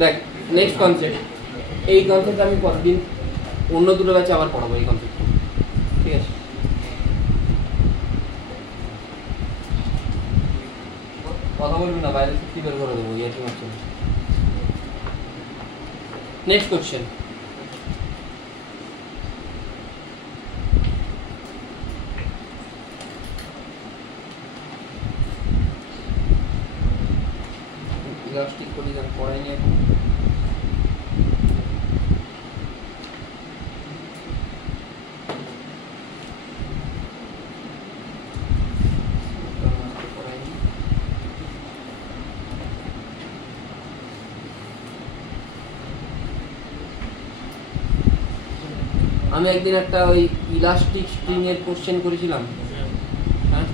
দেখ next concept, এই concept আমি কতদিন অন্য দুটো ব্যাচে আবার পড়াবো এই কনসেপ্ট, ঠিক আছে? কথা বলবি না, বাইরে সত্যি বের করে দেবো, ইয়ার্কি মারছি। নেক্সট কোশ্চেন, ইলাস্টিক করি পড়াইনি এখন। আমি একদিন একটা ওই ইলাস্টিক স্ট্রিং এর কোশ্চেন করেছিলাম, হ্যাঁ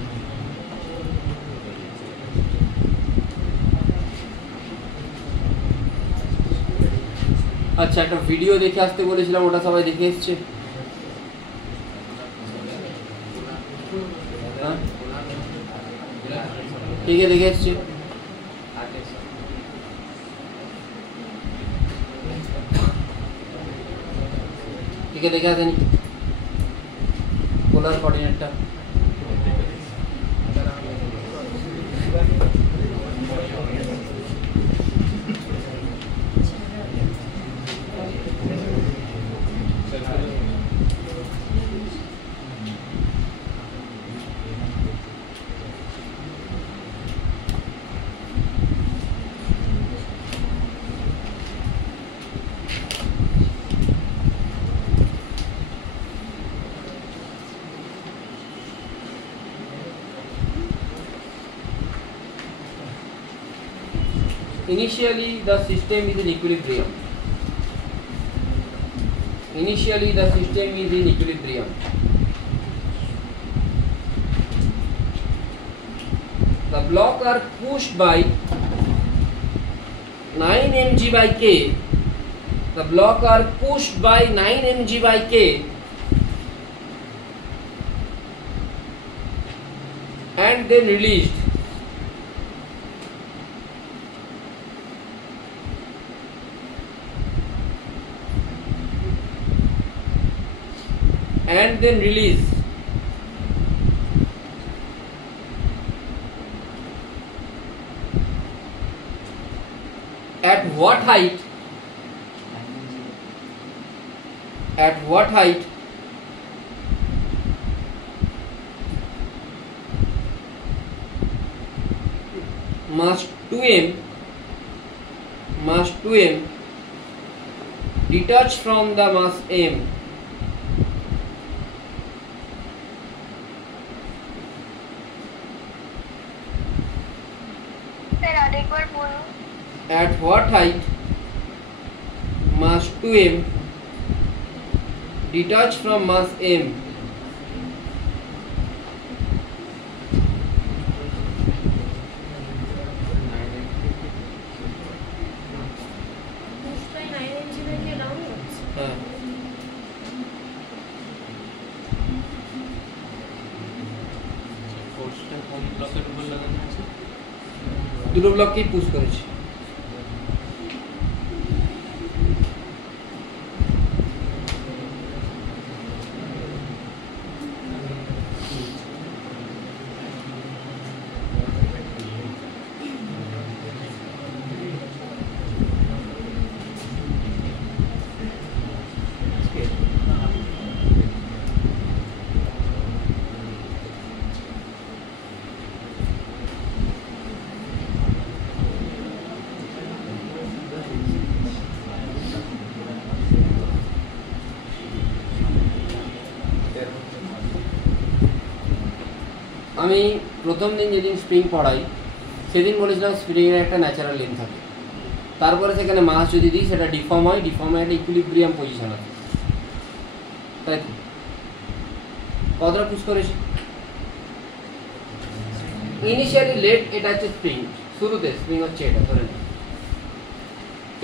আচ্ছা, একটা ভিডিও দেখে আসতে বলেছিলাম, ওটা সবাই দেখে এসছে? কে কে দেখে এসছে? কে দেখে আসেনি পোলার কোঅর্ডিনেটটা? Initially the system is in equilibrium. Initially the system is in equilibrium. The blocks are pushed by 9 mg by k. The blocks are pushed by 9 mg by k and then released. And then release. At what height? At what height? Mass 2m detached from the mass m. At what height mass 2m detached from mass m? দুটো ব্লককেই push করেছি। আমি প্রথম দিন যেদিন spring পড়াই সেদিন বলেছিলাম স্প্রিংয়ের একটা ন্যাচারাল লেন্থ থাকে, তারপরে সেখানে মাস যদি দিই সেটা ডিফর্ম হয়, ডিফর্মে একটা ইকুইলিব্রিয়াম পজিশন আছে, তাই তো? কতটা পুশ করেছি? ইনিশিয়ালি লেট, এটা হচ্ছে স্প্রিং, শুরুতে স্প্রিং হচ্ছে এটা, ধরে নিন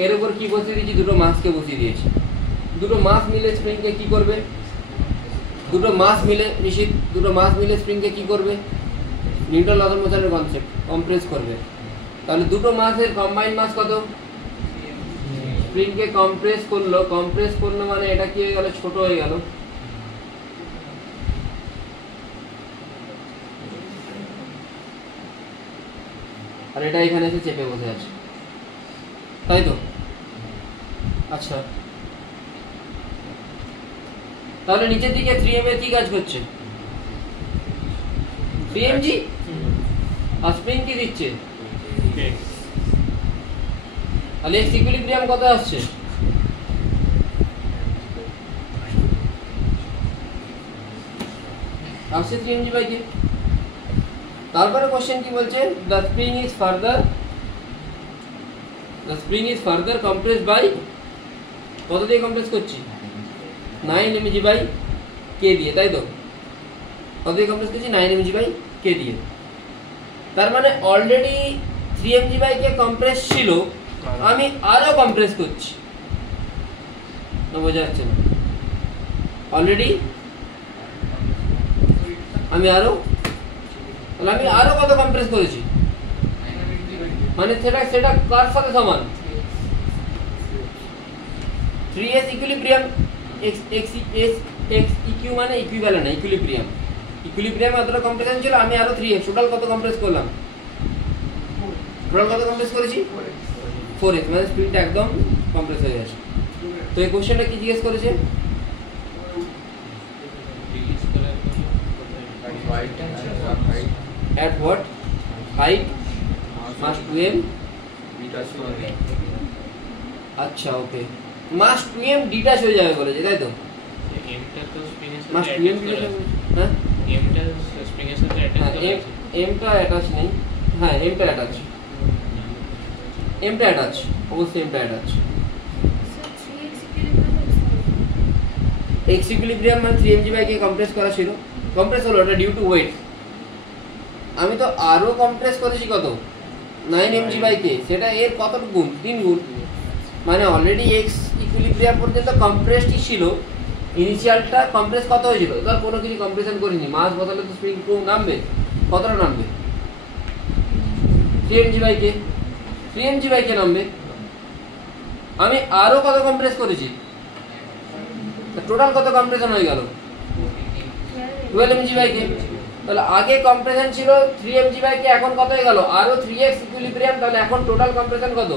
এর উপর কি বসিয়ে দিয়েছি? দুটো মাসকে বসিয়ে দিয়েছি। দুটো মাস মিলে স্প্রিংকে কি করবে? দুটো মাস মিলে নিশ্চিত দুটো মাস মিলে স্প্রিংকে কি করবে? নিউটন লস অফ মোশনের কনসেপ্ট, কম্প্রেস করবে। তাহলে দুটো মাসের কম্বাইন্ড মাস কত? স্প্রিংকে কম্প্রেস করলো মানে এটা কি হয়ে গেল, ছোট হয়ে গেল। আর এটা এখানে এসে চেপে বসে আছে, তাই তো? আচ্ছা, তাহলে নিচের দিকে 3m এর কি কাজ করছে? 3mg। আর স্প্রিং কি দিচ্ছে? তাহলে এক্স ইকুইলিব্রিয়াম কত আসছে? আসছে 3mg/k। তারপরে কোশ্চেন কি বলছে? The spring is further compressed by, কত দিয়ে কম্প্রেস করছি? 9mg/k দিয়ে, তাই তো? কত দিয়ে কম্প্রেস করছি? 9mg/k দিয়ে। তার মানে অলরেডি 3mg/k কম্প্রেস ছিল, আমি আরো কম্প্রেস করছি। না, বোঝা যাচ্ছে না? অলরেডি আমি আরো কত কম্প্রেস করেছি? মানে সেটা কার সাথে সমান? 3s equilibrium. x eq মানে ইকুইভ্যালেন্ট, ইকুইলিব্রিয়াম এতটা কম্প্রেশন ছিল, আমি আরো 3s, টোটাল কত কম্প্রেস করলাম? টোটাল কত কম্প্রেস করেছি? 4s, মানে স্পিডটা একদম কম্প্রেস হয়ে গেছে। তো এই কোশ্চেনটা কি জিজ্ঞেস করেছে? at what height mass 2m, আচ্ছা ওকে, মাস 2m ডিটাচ হয়ে যাবে বলেছে, তাই তো? এমটা তো স্প্রিং এর মাস সাথে 2m ডিটাচ, হ্যাঁ এমটা স্প্রিং এর সাথে অ্যাটাচ করা আছে। এমটা অ্যাটাচ নেই, হ্যাঁ এমটা অ্যাটাচ, অবশ্যই এমটা অ্যাটাচ। এক্স ইকুইলিব্রিয়াম মানে 3mg/k কম্প্রেস করা ছিল, কম্প্রেস হলো, এটা ডিউ টু ওয়েট। আমি তো আরো কম্প্রেস করেছি কত? 9mg/k, সেটা এর কতটুকু গুণ? 3 গুণ। মানে অলরেডি এক্স ইকুইলিব্রিয়াম পর্যন্ত কম্প্রেসডই ছিল, ইনিশিয়ালটা কম্প্রেস কত হয়েছিল? ধর কোনো কিছু কম্প্রেশন করিনি, মাস বদলে তো স্প্রিং নামবে, কতটা নামবে? 3mg/k নামবে। আমি আরো কত কম্প্রেস করেছি? টোটাল কত কম্প্রেশন হয়ে গেল? 12mg/k। তাহলে আগে কম্প্রেশন ছিল 3mg/k, এখন কত হয়ে গেল? আরো 3x ইকুইলিব্রিয়াম, তাহলে এখন টোটাল কম্প্রেশন কত?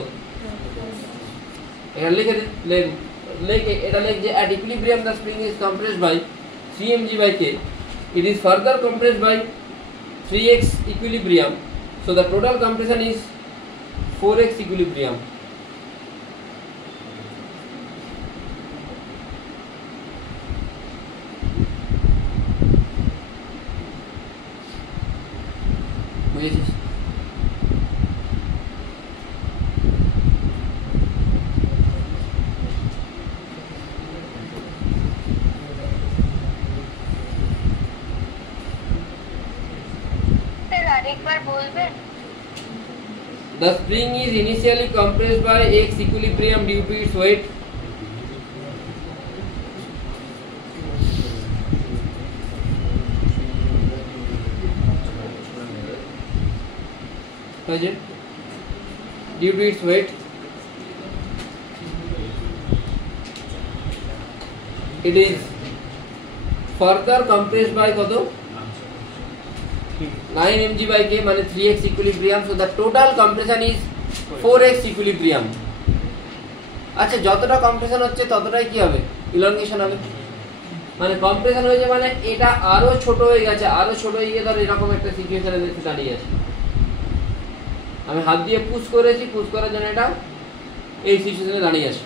এটা লিখে এটা লিখ যে at equilibrium the spring is compressed by 3mg/k, it is further compressed by 3x equilibrium, so the total compression is 4x equilibrium. বুঝেছিস? The spring is initially compressed by x equilibrium due to its weight. Due to its weight, it is further compressed by কত? 9mg/k মানে 3x equilibrium, so the total compression is 4x equilibrium. আচ্ছা, যতটা compression হচ্ছে ততটাই কি হবে? Elongation হবে। মানে কম্প্রেশন হয়েছে মানে এটা আরো ছোট হয়ে গেছে, আরো ছোট হয়ে গিয়ে ধর এরকম একটা সিচুয়েশনে দেখতে দাঁড়িয়ে আছে। আমি হাত দিয়ে পুশ করেছি, পুশ করার জন্য এটা এই সিচুয়েশনে দাঁড়িয়ে আছে।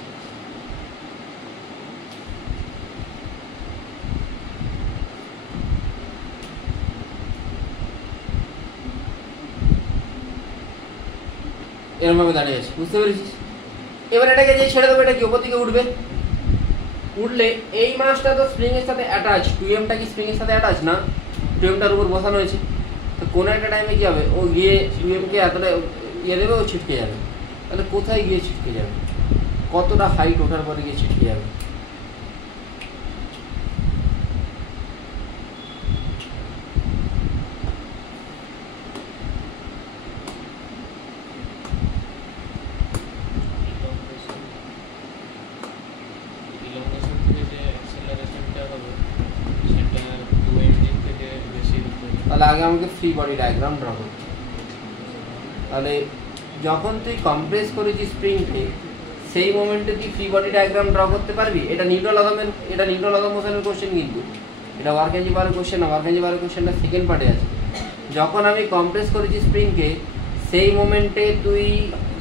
এরকম ভাবে দাঁড়িয়ে আছে, বুঝতে পেরেছিস? এবার এটাকে যে ছেড়ে দেবো, এটা কি ওপর দিকে উঠবে? উঠলে এই মাসটা তো স্প্রিং এর সাথে অ্যাটাচ, 2mটা কি স্প্রিং এর সাথে অ্যাটাচ না? 2mটার উপর বসানো হয়েছে, তো কোনো একটা টাইমে কি হবে? ও গিয়ে 2mকে এতটা ইয়ে দেবে, ও ছিটকে যাবে। তাহলে কোথায় গিয়ে ছিটকে যাবে? কতটা হাইট ওঠার পরে গিয়ে ছিটকে যাবে? তাহলে আগে আমাকে ফ্রি বডি ডায়াগ্রাম ড্র করতে হবে। তাহলে যখন তুই কম্প্রেস করেছিস স্প্রিংকে সেই মোমেন্টে তুই ফ্রি বডি ডায়াগ্রাম ড্র করতে পারবি? এটা নিউট্রাল আদম মোশনের কোশ্চেন, কিন্তু এটা ওয়ার্ক এনার্জি বারের কোশ্চেন না। ওয়ার্ক এনার্জি বারের কোশ্চেনটা সেকেন্ড পার্টে আছে। যখন আমি কম্প্রেস করেছি স্প্রিংকে সেই মোমেন্টে তুই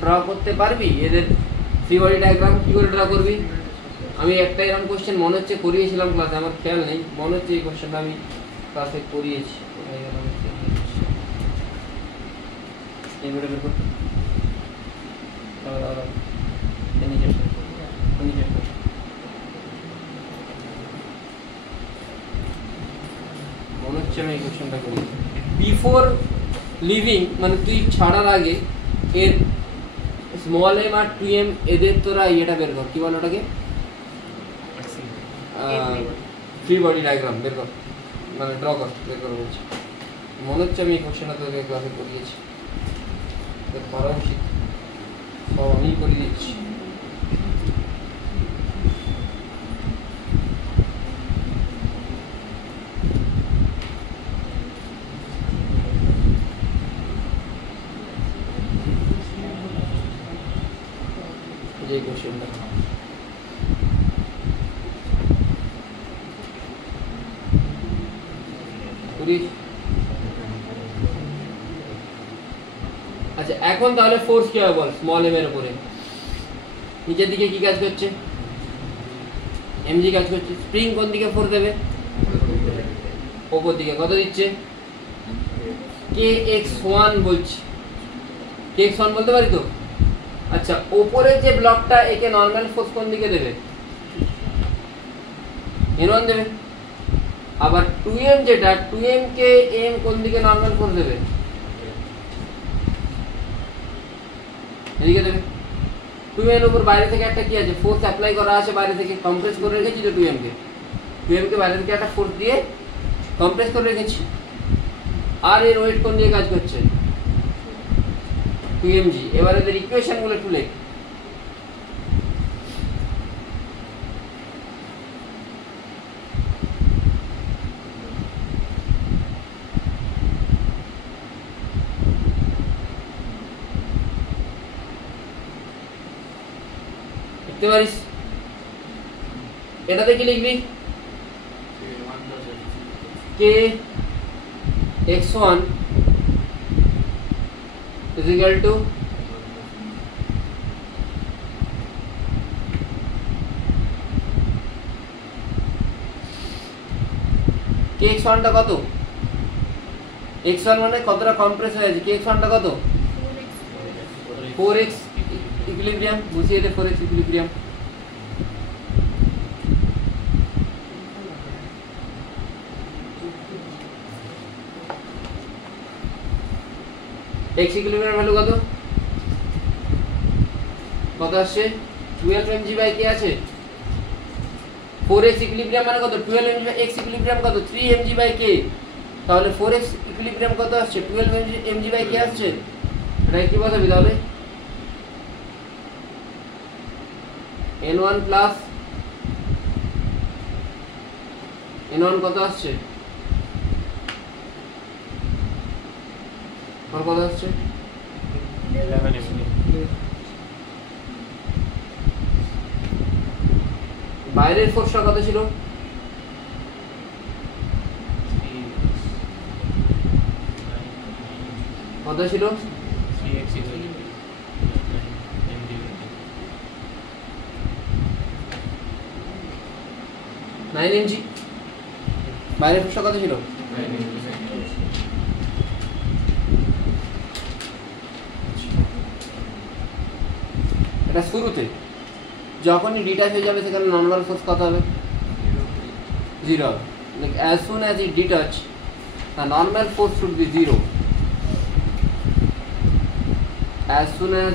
ড্র করতে পারবি এদের ফ্রি বডি ডায়াগ্রাম? কী করে ড্র করবি? আমি একটা এরকম কোশ্চেন মনে হচ্ছে করিয়েছিলাম ক্লাসে, আমার খেয়াল নেই, মনে হচ্ছে এই কোশ্চেনটা আমি ক্লাসে করিয়েছি। মনে হচ্ছে আমি এই কোশ্চেনটা করি। বিফোর লিভিং মানে তুই ছাড়ার আগে এর স্মল এম আর 2m এদের তোরা ইয়েটা বের কর, কি বল ওটাকে, ফ্রি বডি ডায়াগ্রাম বের কর, মানে ড্র কর, বের কর বলছি। মনে হচ্ছে আমি এই কোশ্চেনটা তোকে ক্লাসে করিয়েছি, করা উচিত, সব আমি করে দিচ্ছি। এই কোশ্চেনটা আচ্ছা, এখন তাহলে ফোর্স কি হবে বল স্মল এম এর উপরে? নিচের দিকে কি কাজ করছে? এমজি কাজ করছে। স্প্রিং কোন দিকে ফোর্স দেবে? ওপর দিকে। কত দিচ্ছে? kx1 বলছি। kx1 বলতে পারি তো? আচ্ছা, ওপরে যে ব্লকটা একে নরমাল ফোর্স কোন দিকে দেবে? n1 দেবে। আবার 2m যেটা 2m কে m কোন দিকে নরমাল ফোর্স দেবে? এদিকে দেবে। 2m এর উপর বাইরে থেকে একটা কি আছে? ফোর্স অ্যাপ্লাই করা আছে বাইরে থেকে, কম্প্রেস করে রেখেছি তো 2m কে বাইরে থেকে একটা ফোর্স দিয়ে কম্প্রেস করে রেখেছি। আর এর ওয়েট কোন দিকে কাজ করছে? 2mg। এবার এদের ইকুয়েশনগুলো একটু লেখ। লিখতে পারিস? এটাতে কি লিখবি? kx1 is equal to kx1 টা কত? x1 মানে কতটা কম্প্রেস হয়ে আছে, kx1 টা কত? 4x equilibrium. বুঝিয়ে দে 4x equilibrium. x equilibrium value কত? কত আসছে? 12 mg/k আছে। 4x ইকুইলিব্রিয়াম মানে কত? 12 mg x ইকুইলিব্রিয়াম কত? 3 mg/k। তাহলে 4x ইকুইলিব্রিয়াম কত আসছে? 12 mg/k আসছে। এটা কি বলবি তাহলে? n1 প্লাস n1 কত আসছে? আর কত আসছে? 11 mg। বাইরের ফোর্সটা কত ছিল? কত ছিল? 3x 9 mg। বাইরের ফোর্সটা কত ছিল? এটা শুরুতে। যখনই ডিটাচ হয়ে যাবে সেখানে নর্মাল ফোর্স কত হবে? 0 হবে। Like as soon as it detach, the normal force should be 0. As soon as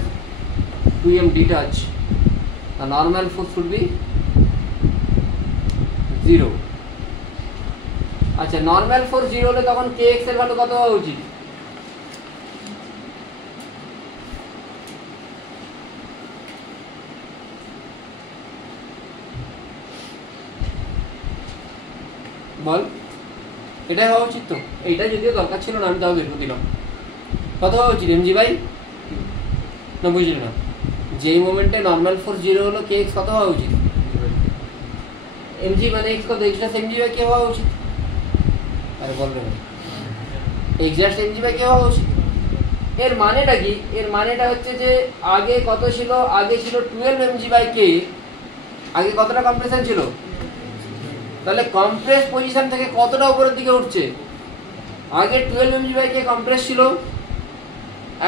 2m detach, the normal force should be 0. আচ্ছা, নর্মাল ফোর্স 0 হলে তখন kx এর ভ্যালু কত হওয়া উচিত? বল। এটাই হওয়া উচিত তো। এইটা যদিও দরকার ছিল না, আমি তাও বের করে দিলাম। কত হওয়া উচিত এমজি বাই, না বুঝলি না, যেই মোমেন্টে নর্মাল ফোর্স 0 হলো কে এক্স কত হওয়া উচিত, এমজি মানে এক্স কত, এক্স জাস্ট এমজি বাই কে হওয়া উচিত, আরে বলবে না, এক্স জাস্ট এমজি বাই কে হওয়া উচিত। এর মানেটা কি, এর মানেটা হচ্ছে যে আগে কত ছিল, আগে ছিল 12 এমজি বাই কে, আগে কতটা কম্প্রেশন ছিল, তাহলে কম্প্রেস পজিশন থেকে কতটা উপরের দিকে উঠছে, আগে 12 এমজি বাই কে কম্প্রেস ছিল,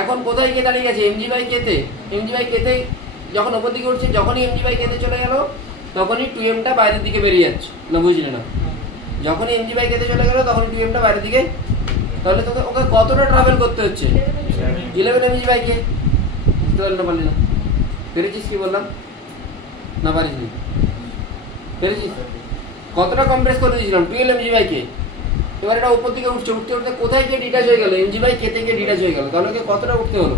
এখন কোথায় গিয়ে দাঁড়িয়ে গেছে, এমজি বাই কেতে, এমজি বাই কেতে যখন উপর দিকে উঠছে, যখনই এমজি বাই কেতে চলে গেল তখনই 2m টা বাইরের দিকে বেরিয়ে যাচ্ছে, না বুঝলে না, যখনই এমজি বাই কেতে চলে গেল তখনই 2m টা বাইরের দিকে, তাহলে তোকে ওকে কতটা ট্রাভেল করতে হচ্ছে, 11 এমজি বাই কে, বুঝতে পারলি না, পারলি না, পেরেছিস কি বললাম, না পারিস নি, পেরেছিস, কতটা কম্প্রেস করে দিয়েছিলাম 12 এমজি বাই কে, এবার এটা উপর দিকে উঠছে, উঠতে উঠতে কোথায় গিয়ে ডিটাচ হয়ে গেল, এমজি বাই কে থেকে ডিটাচ হয়ে গেল, তাহলে ওকে কতটা উঠতে হলো,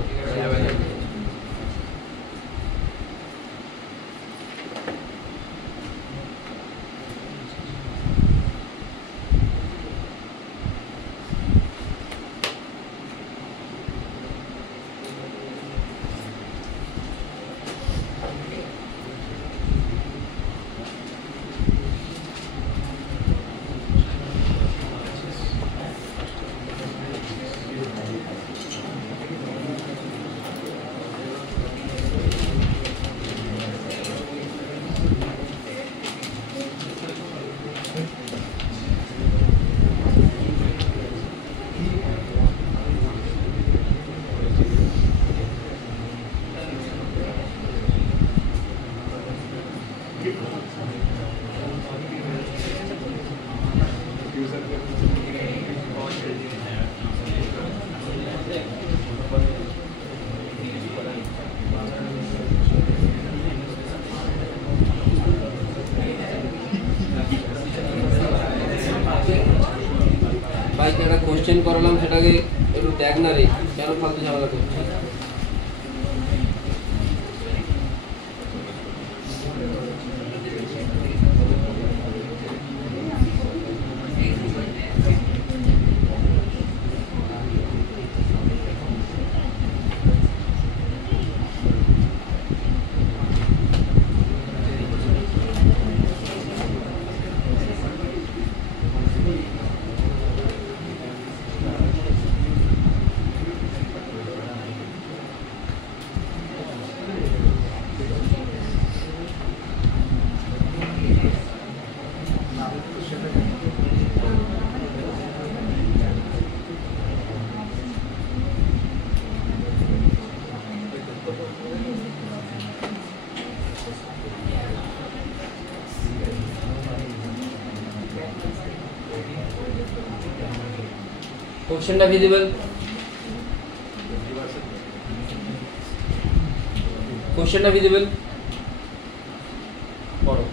ভাই একটা কোশ্চেন করালাম সেটাকে একটু দেখ না রে, কেন ফালতু ঝামেলা করছিস। কোশ্চেনটা ভিজিবল, কোশ্চেনটা ভিজিবল পড়ো।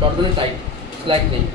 टॉट टाइट स्लैक नहीं।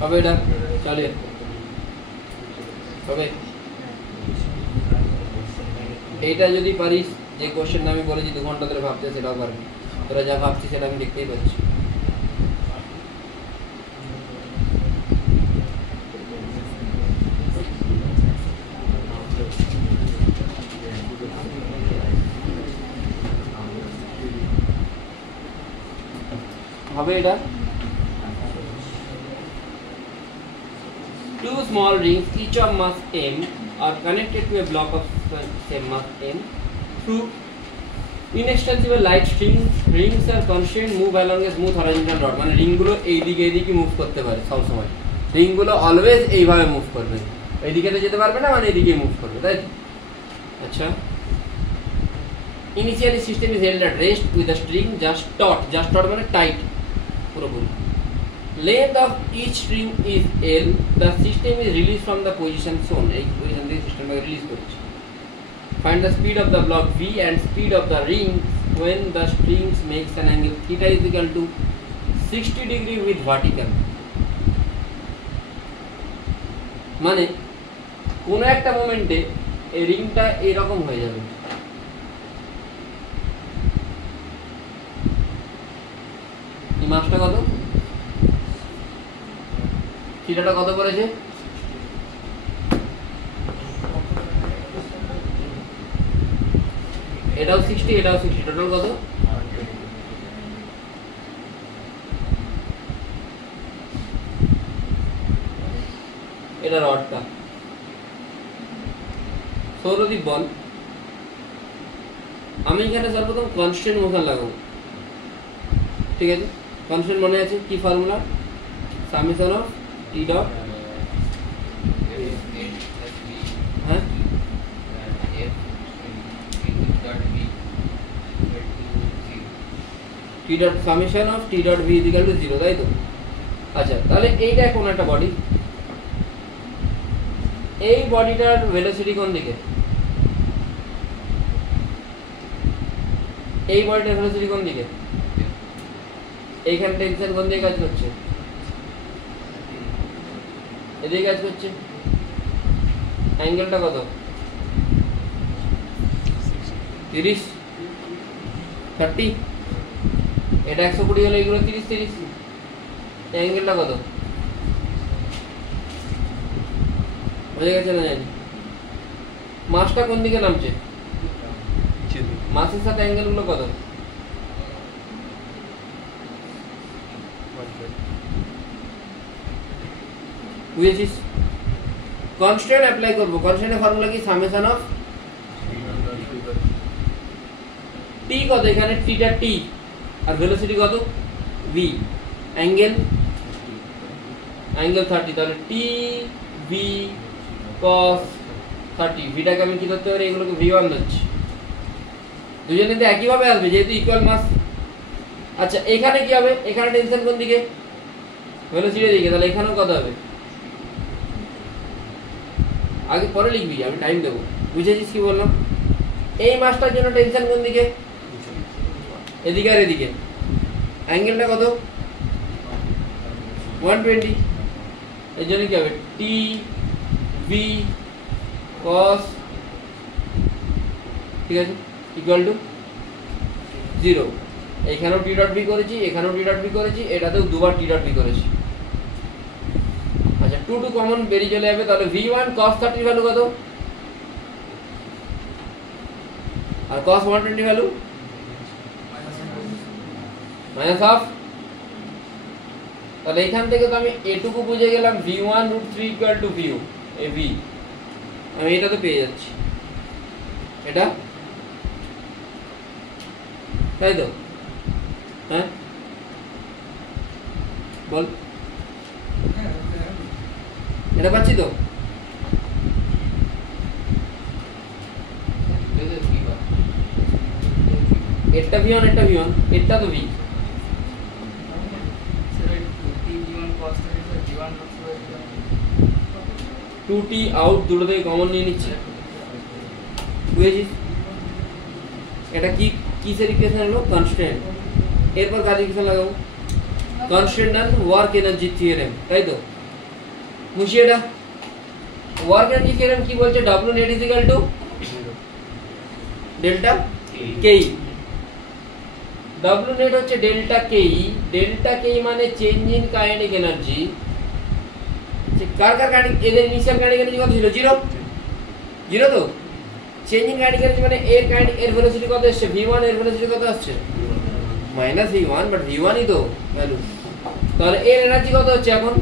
হবে এটা চলে হবে। এইটা যদি পারিস, যে কোশ্চেনটা আমি বলেছি 2 ঘন্টা ধরে ভাবতে, সেটাও পারবি। তোরা যা ভাবছিস সেটা আমি দেখতেই পাচ্ছি। হবে এটা two small rings, each of mass m, are connected to a block of same mass m through inextensible light strings. Rings are constant move along a smooth horizontal rod. মানে রিং গুলো এইদিকে মুভ করতে পারে সব সময়। Ring গুলো always এইভাবে move করবে, এইদিকে তো যেতে পারবে না, মানে এইদিকে মুভ করবে, তাই? আচ্ছা, initially system is held at rest with a string just taut মানে টাইট পুরোপুরি। Length of each string is L. The system is released from the position shown. এই পজিশন থেকে সিস্টেমটাকে রিলিজ করছে। Find the speed of the block V and speed of the ring when the strings makes an angle theta is equal to 60 degree with vertical. মানে কোন একটা মোমেন্টে এই রিংটা এরকম হয়ে যাবে। এই মাসটা কত? থিটাটা কত পড়েছে? এটাও 60, এটাও 60, টোটাল কত? এটা রডটা। সৌরদীপ বল, আমি এখানে সর্বপ্রথম কনস্ট্যান্ট মোশন লাগাবো, ঠিক আছে? কনস্ট্যান্ট মনে আছে কি formula? Summation of T dot হ্যাঁ T dot summation of T dot V equal to 0, তাই তো? আচ্ছা, তাহলে এইটা কোন একটা বডি, এই বডিটার ভেলোসিটি কোন দিকে? এই বডিটার ভেলোসিটি কোন দিকে? এইখানে টেনশন কোন দিকে কাজ করছে? এদিকে কাজ করছে। অ্যাঙ্গেলটা কত? 30 30, এটা 120 হলে এগুলো 30 30। অ্যাঙ্গেলটা কত? বুঝে গেছে না জানি? মাসটা কোন দিকে নামছে? মাসের সাথে অ্যাঙ্গেল গুলো কত? বুঝেছিস? কনস্ট্যান্ট অ্যাপ্লাই করব। কনস্ট্যান্টের ফর্মুলা কি? সামেশন অফ টি কত? এখানে টিটা টি আর ভেলোসিটি কত? ভি। অ্যাঙ্গেল 30, তাহলে টি ভি cos 30। ভিটাকে আমি কি করতে পারি? এগুলোকে v1 ধরছি। দুজনে তো একই ভাবে আসবে যেহেতু ইকুয়াল মাস। আচ্ছা, এখানে কি হবে? এখানে টেনশন কোন দিকে? ভেলোসিটির দিকে, তাহলে এখানেও কত হবে? আগে পরে লিখবি, আমি টাইম দেবো। বুঝেছিস কি বললাম? এই মাসটার জন্য টেনশন কোন দিকে? এদিকে আর এদিকে। অ্যাঙ্গেলটা কত? 120। এর জন্য কি হবে? টি ভি cos, ঠিক আছে, ইকুয়াল টু 0। এখানেও টি ডট ভি করেছি, এখানেও টি ডট ভি করেছি, এটাতেও দুবার টি ডট ভি করেছি। আচ্ছা, 2 কমন বেরিয়ে চলে যাবে, তাহলে v1 cos 30 ভ্যালু কত? আর cos 120 ভ্যালু মাইনাস হাফ। তাহলে এখান থেকে তো আমি এটুকু বুঝে গেলাম v1√3 equal to view A V. আমি এটা তো পেয়ে যাচ্ছি, এটা তাই তো? হ্যাঁ বল, এটা পাচ্ছি তো? এটা v1, এটা v1, এটা তো v। 2t আউট, দুটো থেকে কমন নিয়ে নিচ্ছে। বুঝেছিস? এটা কি কিসের ইকুয়েশন হলো? কনস্ট্যান্ট। এরপর কাজ ইকুয়েশন লাগাবো, কনস্ট্যান্ট আর ওয়ার্ক এনার্জি থিওরেম, তাই তো? মুছিয়ে এটা ওয়ার্ক এনার্জি থিওরেম কি বলছে W net is equal to delta কেই W net হচ্ছে ডেল্টা কেই মানে change in kinetic energy car kinetic এদের ইনিশিয়াল কাইনেটিক এনার্জি কত ছিল 0 তো চেঞ্জ ইন কাইনেটিক এনার্জি মানে এর কাইনেটিক এর ভেলোসিটি কত আসছে v1 এর ভেলোসিটি কত আসছে -v1 বাট v1 ই তো ভ্যালু তাহলে এর এনার্জি কত হচ্ছে এখন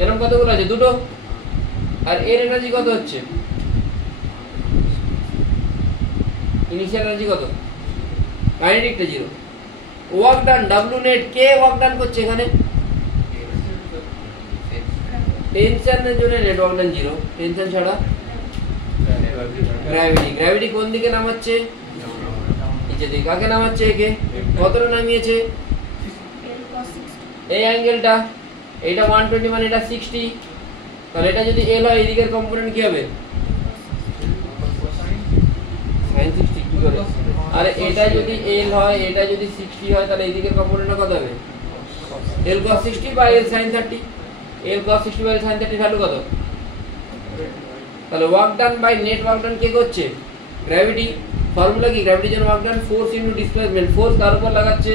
এরকম কতগুলো আছে দুটো আর এর এনার্জি কত হচ্ছে ইনিশিয়াল এনার্জি কত কাইনেটিকটা 0 ওয়ার্ক ডান W net কে ওয়ার্ক ডান করছে এখানে টেনশনের জন্য নেট ওয়ার্ক ডান 0 টেনশন ছাড়া গ্র্যাভিটি কোন দিকে নামাচ্ছে নিচে দিকে কাকে নামাচ্ছে একে কতটা নামিয়েছে এই অ্যাঙ্গেলটা এটা 120 মানে এটা 60 তাহলে এটা যদি L হয় এই দিকের কম্পোনেন্ট কি হবে sin 60 কি করে আরে এটা যদি L হয় এটা যদি 60 হয় তাহলে এই দিকের কম্পোনেন্টটা কত হবে L cos 60 by L sin 30 L cos 60 by L sin 30 value কত তাহলে work done by net work done কে করছে গ্র্যাভিটি ফর্মুলা কি গ্র্যাভিটির জন্য work done force into displacement force কার উপর লাগাচ্ছে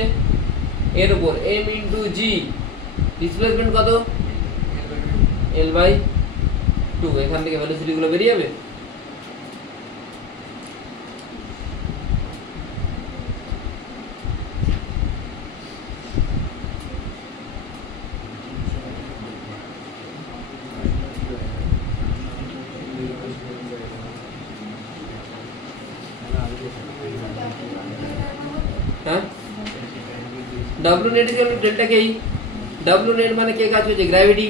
এর উপর m ইনটু g ডিসপ্লেসমেন্ট কত L বাই 2 এখান থেকে ভেলোসিটি গুলো বেরিয়ে যাবে হ্যাঁ W net is equal to delta K W net মানে কে কাজ করছে গ্র্যাভিটি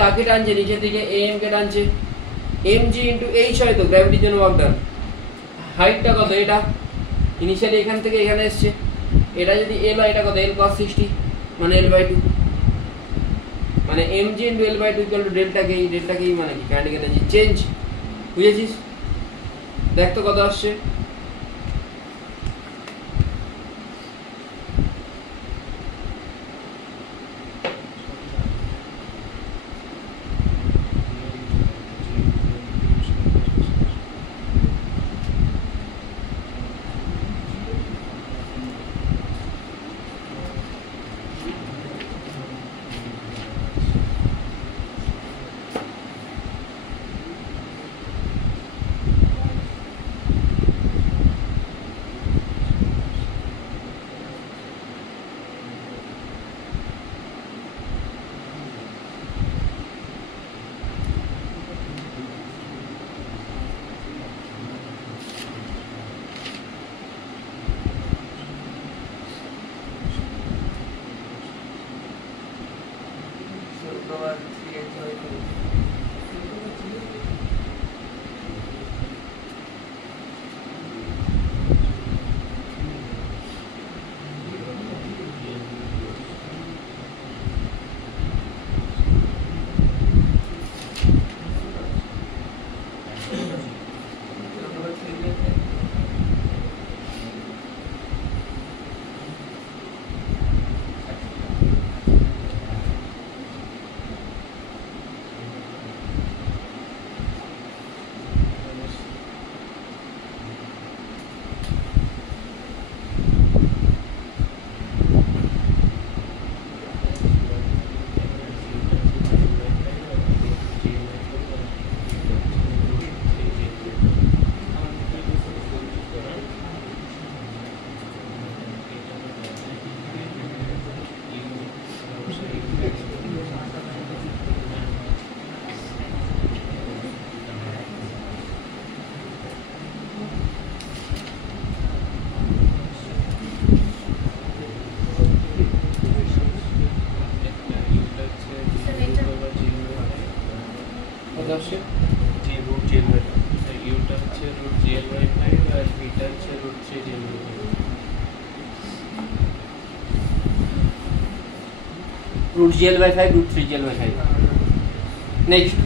কাকে টানছে নিচের দিকে am কে টানছে mg into h হয় তো গ্র্যাভিটির জন্য ওয়ার্ক ডান হাইটটা কত এটা ইনিশিয়ালি এখান থেকে এখানে আসছে এটা যদি L হয় এটা কত L cos 60 মানে L by 2 মানে mg into L by 2 equal to delta K মানে কি কাইনেটিক এনার্জি চেঞ্জ বুঝেছিস দেখ তো কত আসছে আসছে জি রুট জেল বাই ইউটা হচ্ছে রুট জেল বাই 5 আর বিটা হচ্ছে root g l by 5 root gl by 5 root 3 gl by 5 next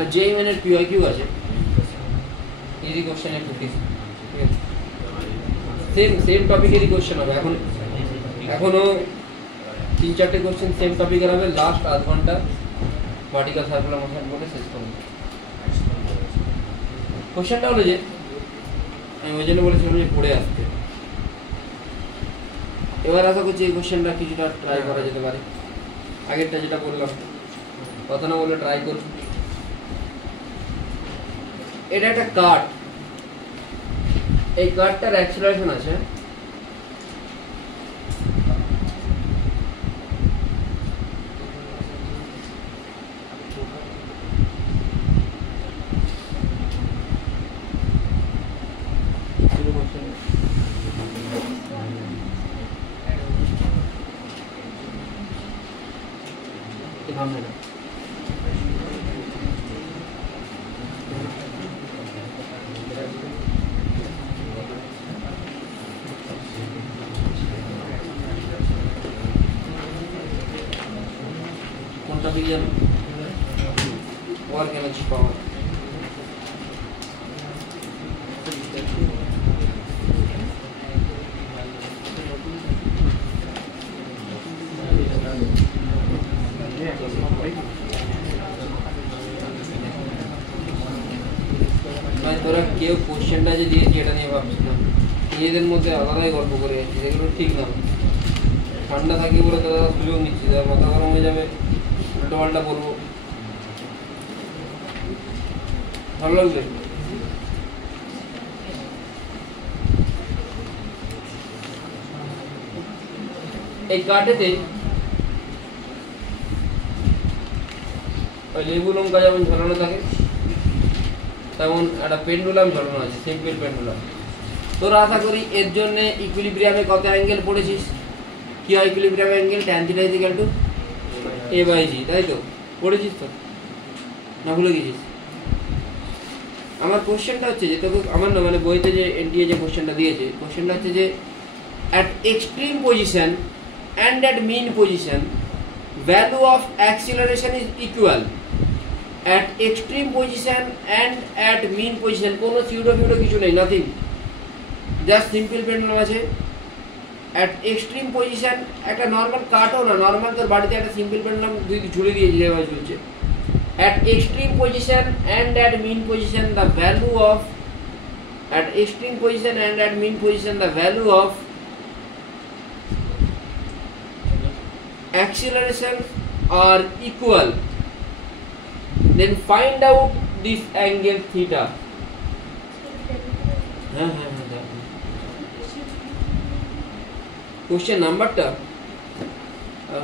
আর যেই মানে পিওয়াইকিউ আছে ইজি কোশ্চেন একটু সেম টপিকেরই কোশ্চেন হবে। এখনো 3-4টে কোশ্চেন সেম টপিকের হবে। লাস্ট আধ ঘন্টা ভার্টিক্যাল সার্কুলার মোশন বলে শেষ করবো। কোশ্চেনটা হলো যে আমি ওই জন্য বলেছিলাম যে পড়ে আসতে। এবার আশা করছি এই কোশ্চেনটা কিছুটা ট্রাই করা যেতে পারে। আগেরটা যেটা বললাম কথা না বলে ট্রাই করুন। এটা একটা কার্ড, এই কার্ডটার অ্যাক্সিলারেশন আছে কোনটা বিজ্ঞান ওয়ার্ক এনার্জি পাওয়ার। তোরা কেউ কোশ্চেনটা যে দিয়েছি এটা নিয়ে ভাবছিলাম, নিজেদের মধ্যে আলাদাই গল্প করে যাচ্ছি, এগুলো ঠিক না। ঠান্ডা থাকি বলে তারা সুযোগ নিচ্ছি, তারা মাথা গরম হয়ে যাবে, উল্টো পাল্টা বলবো। ভালো লাগবে? এই কাঠেতে ওই লেবু লঙ্কা যেমন ঝোলানো থাকে তেমন একটা পেন্ডুলাম ঝোলানো আছে, সিম্পল পেন্ডুলাম। তোরা আশা করি এর জন্য ইকুইলিব্রিয়ামে কত অ্যাঙ্গেল পড়েছিস? কি হয় ইকুইলিব্রিয়াম অ্যাঙ্গেল? tan θ = a/g, তাই তো? পড়েছিস তো না ভুলে গেছিস? আমার কোশ্চেনটা হচ্ছে যে তোকে আমার না মানে বইতে যে এনটিএ যে কোশ্চেনটা দিয়েছে, কোশ্চেনটা হচ্ছে যে at extreme position and at mean position value of acceleration is equal. At extreme position and at mean position কোনো সিউডো ফিউডো কিছু নেই, নাথিং, জাস্ট সিম্পল পেন্ডুলাম আছে। at extreme position একটা নর্মাল কাটও না, নর্মাল তোর বাড়িতে একটা সিম্পল পেন্ডুলাম দুই ঝুলে দিয়েছি যেভাবে ঝুলছে। at extreme position and at mean position the value of at extreme position and at mean position the value of acceleration are equal, then find out this angle theta. Question নাম্বারটা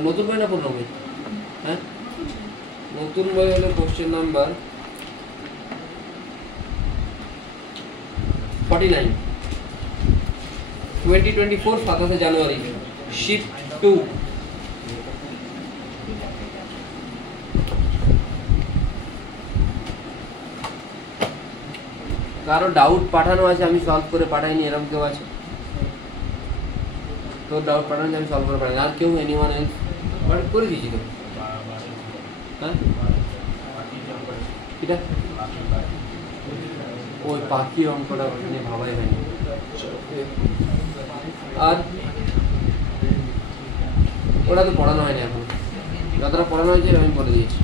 নতুন বই না পুরনো বই? হ্যাঁ নতুন বই হলো কোশ্চেন নাম্বার 49, 2024, 27 জানুয়ারি, শিফট 2। কারো ডাউট পাঠানো আছে আমি সলভ করে পাঠাইনি, এরকম কেউ আছে? তোর ডাউট পাঠানো আছে আমি সলভ করে পাঠাইনি, আর কেউ এনিওয়ান এলস? বাট করে দিয়েছি তো। হ্যাঁ এটা ওই পাখি অঙ্কটা নিয়ে ভাবাই হয়নি। আর ওটা তো পড়ানো হয়নি এখন, যতটা পড়ানো হয়েছে আমি পড়ে দিয়েছি।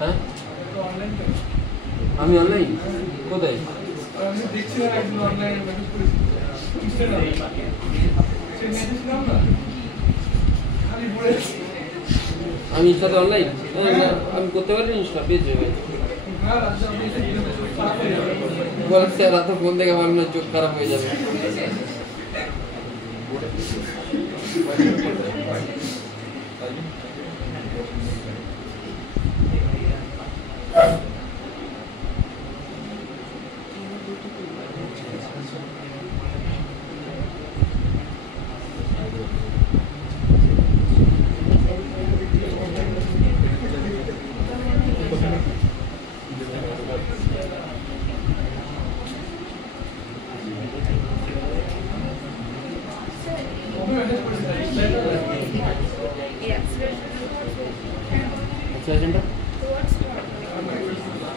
হ্যাঁ আমি অনলাইন কোথায়? আমি ইনস্টাতে অনলাইন আমি করতে পারি ইনস্টা পেজ বলছে রাতে ফোন দেখে আমার চোখ খারাপ হয়ে যাবে।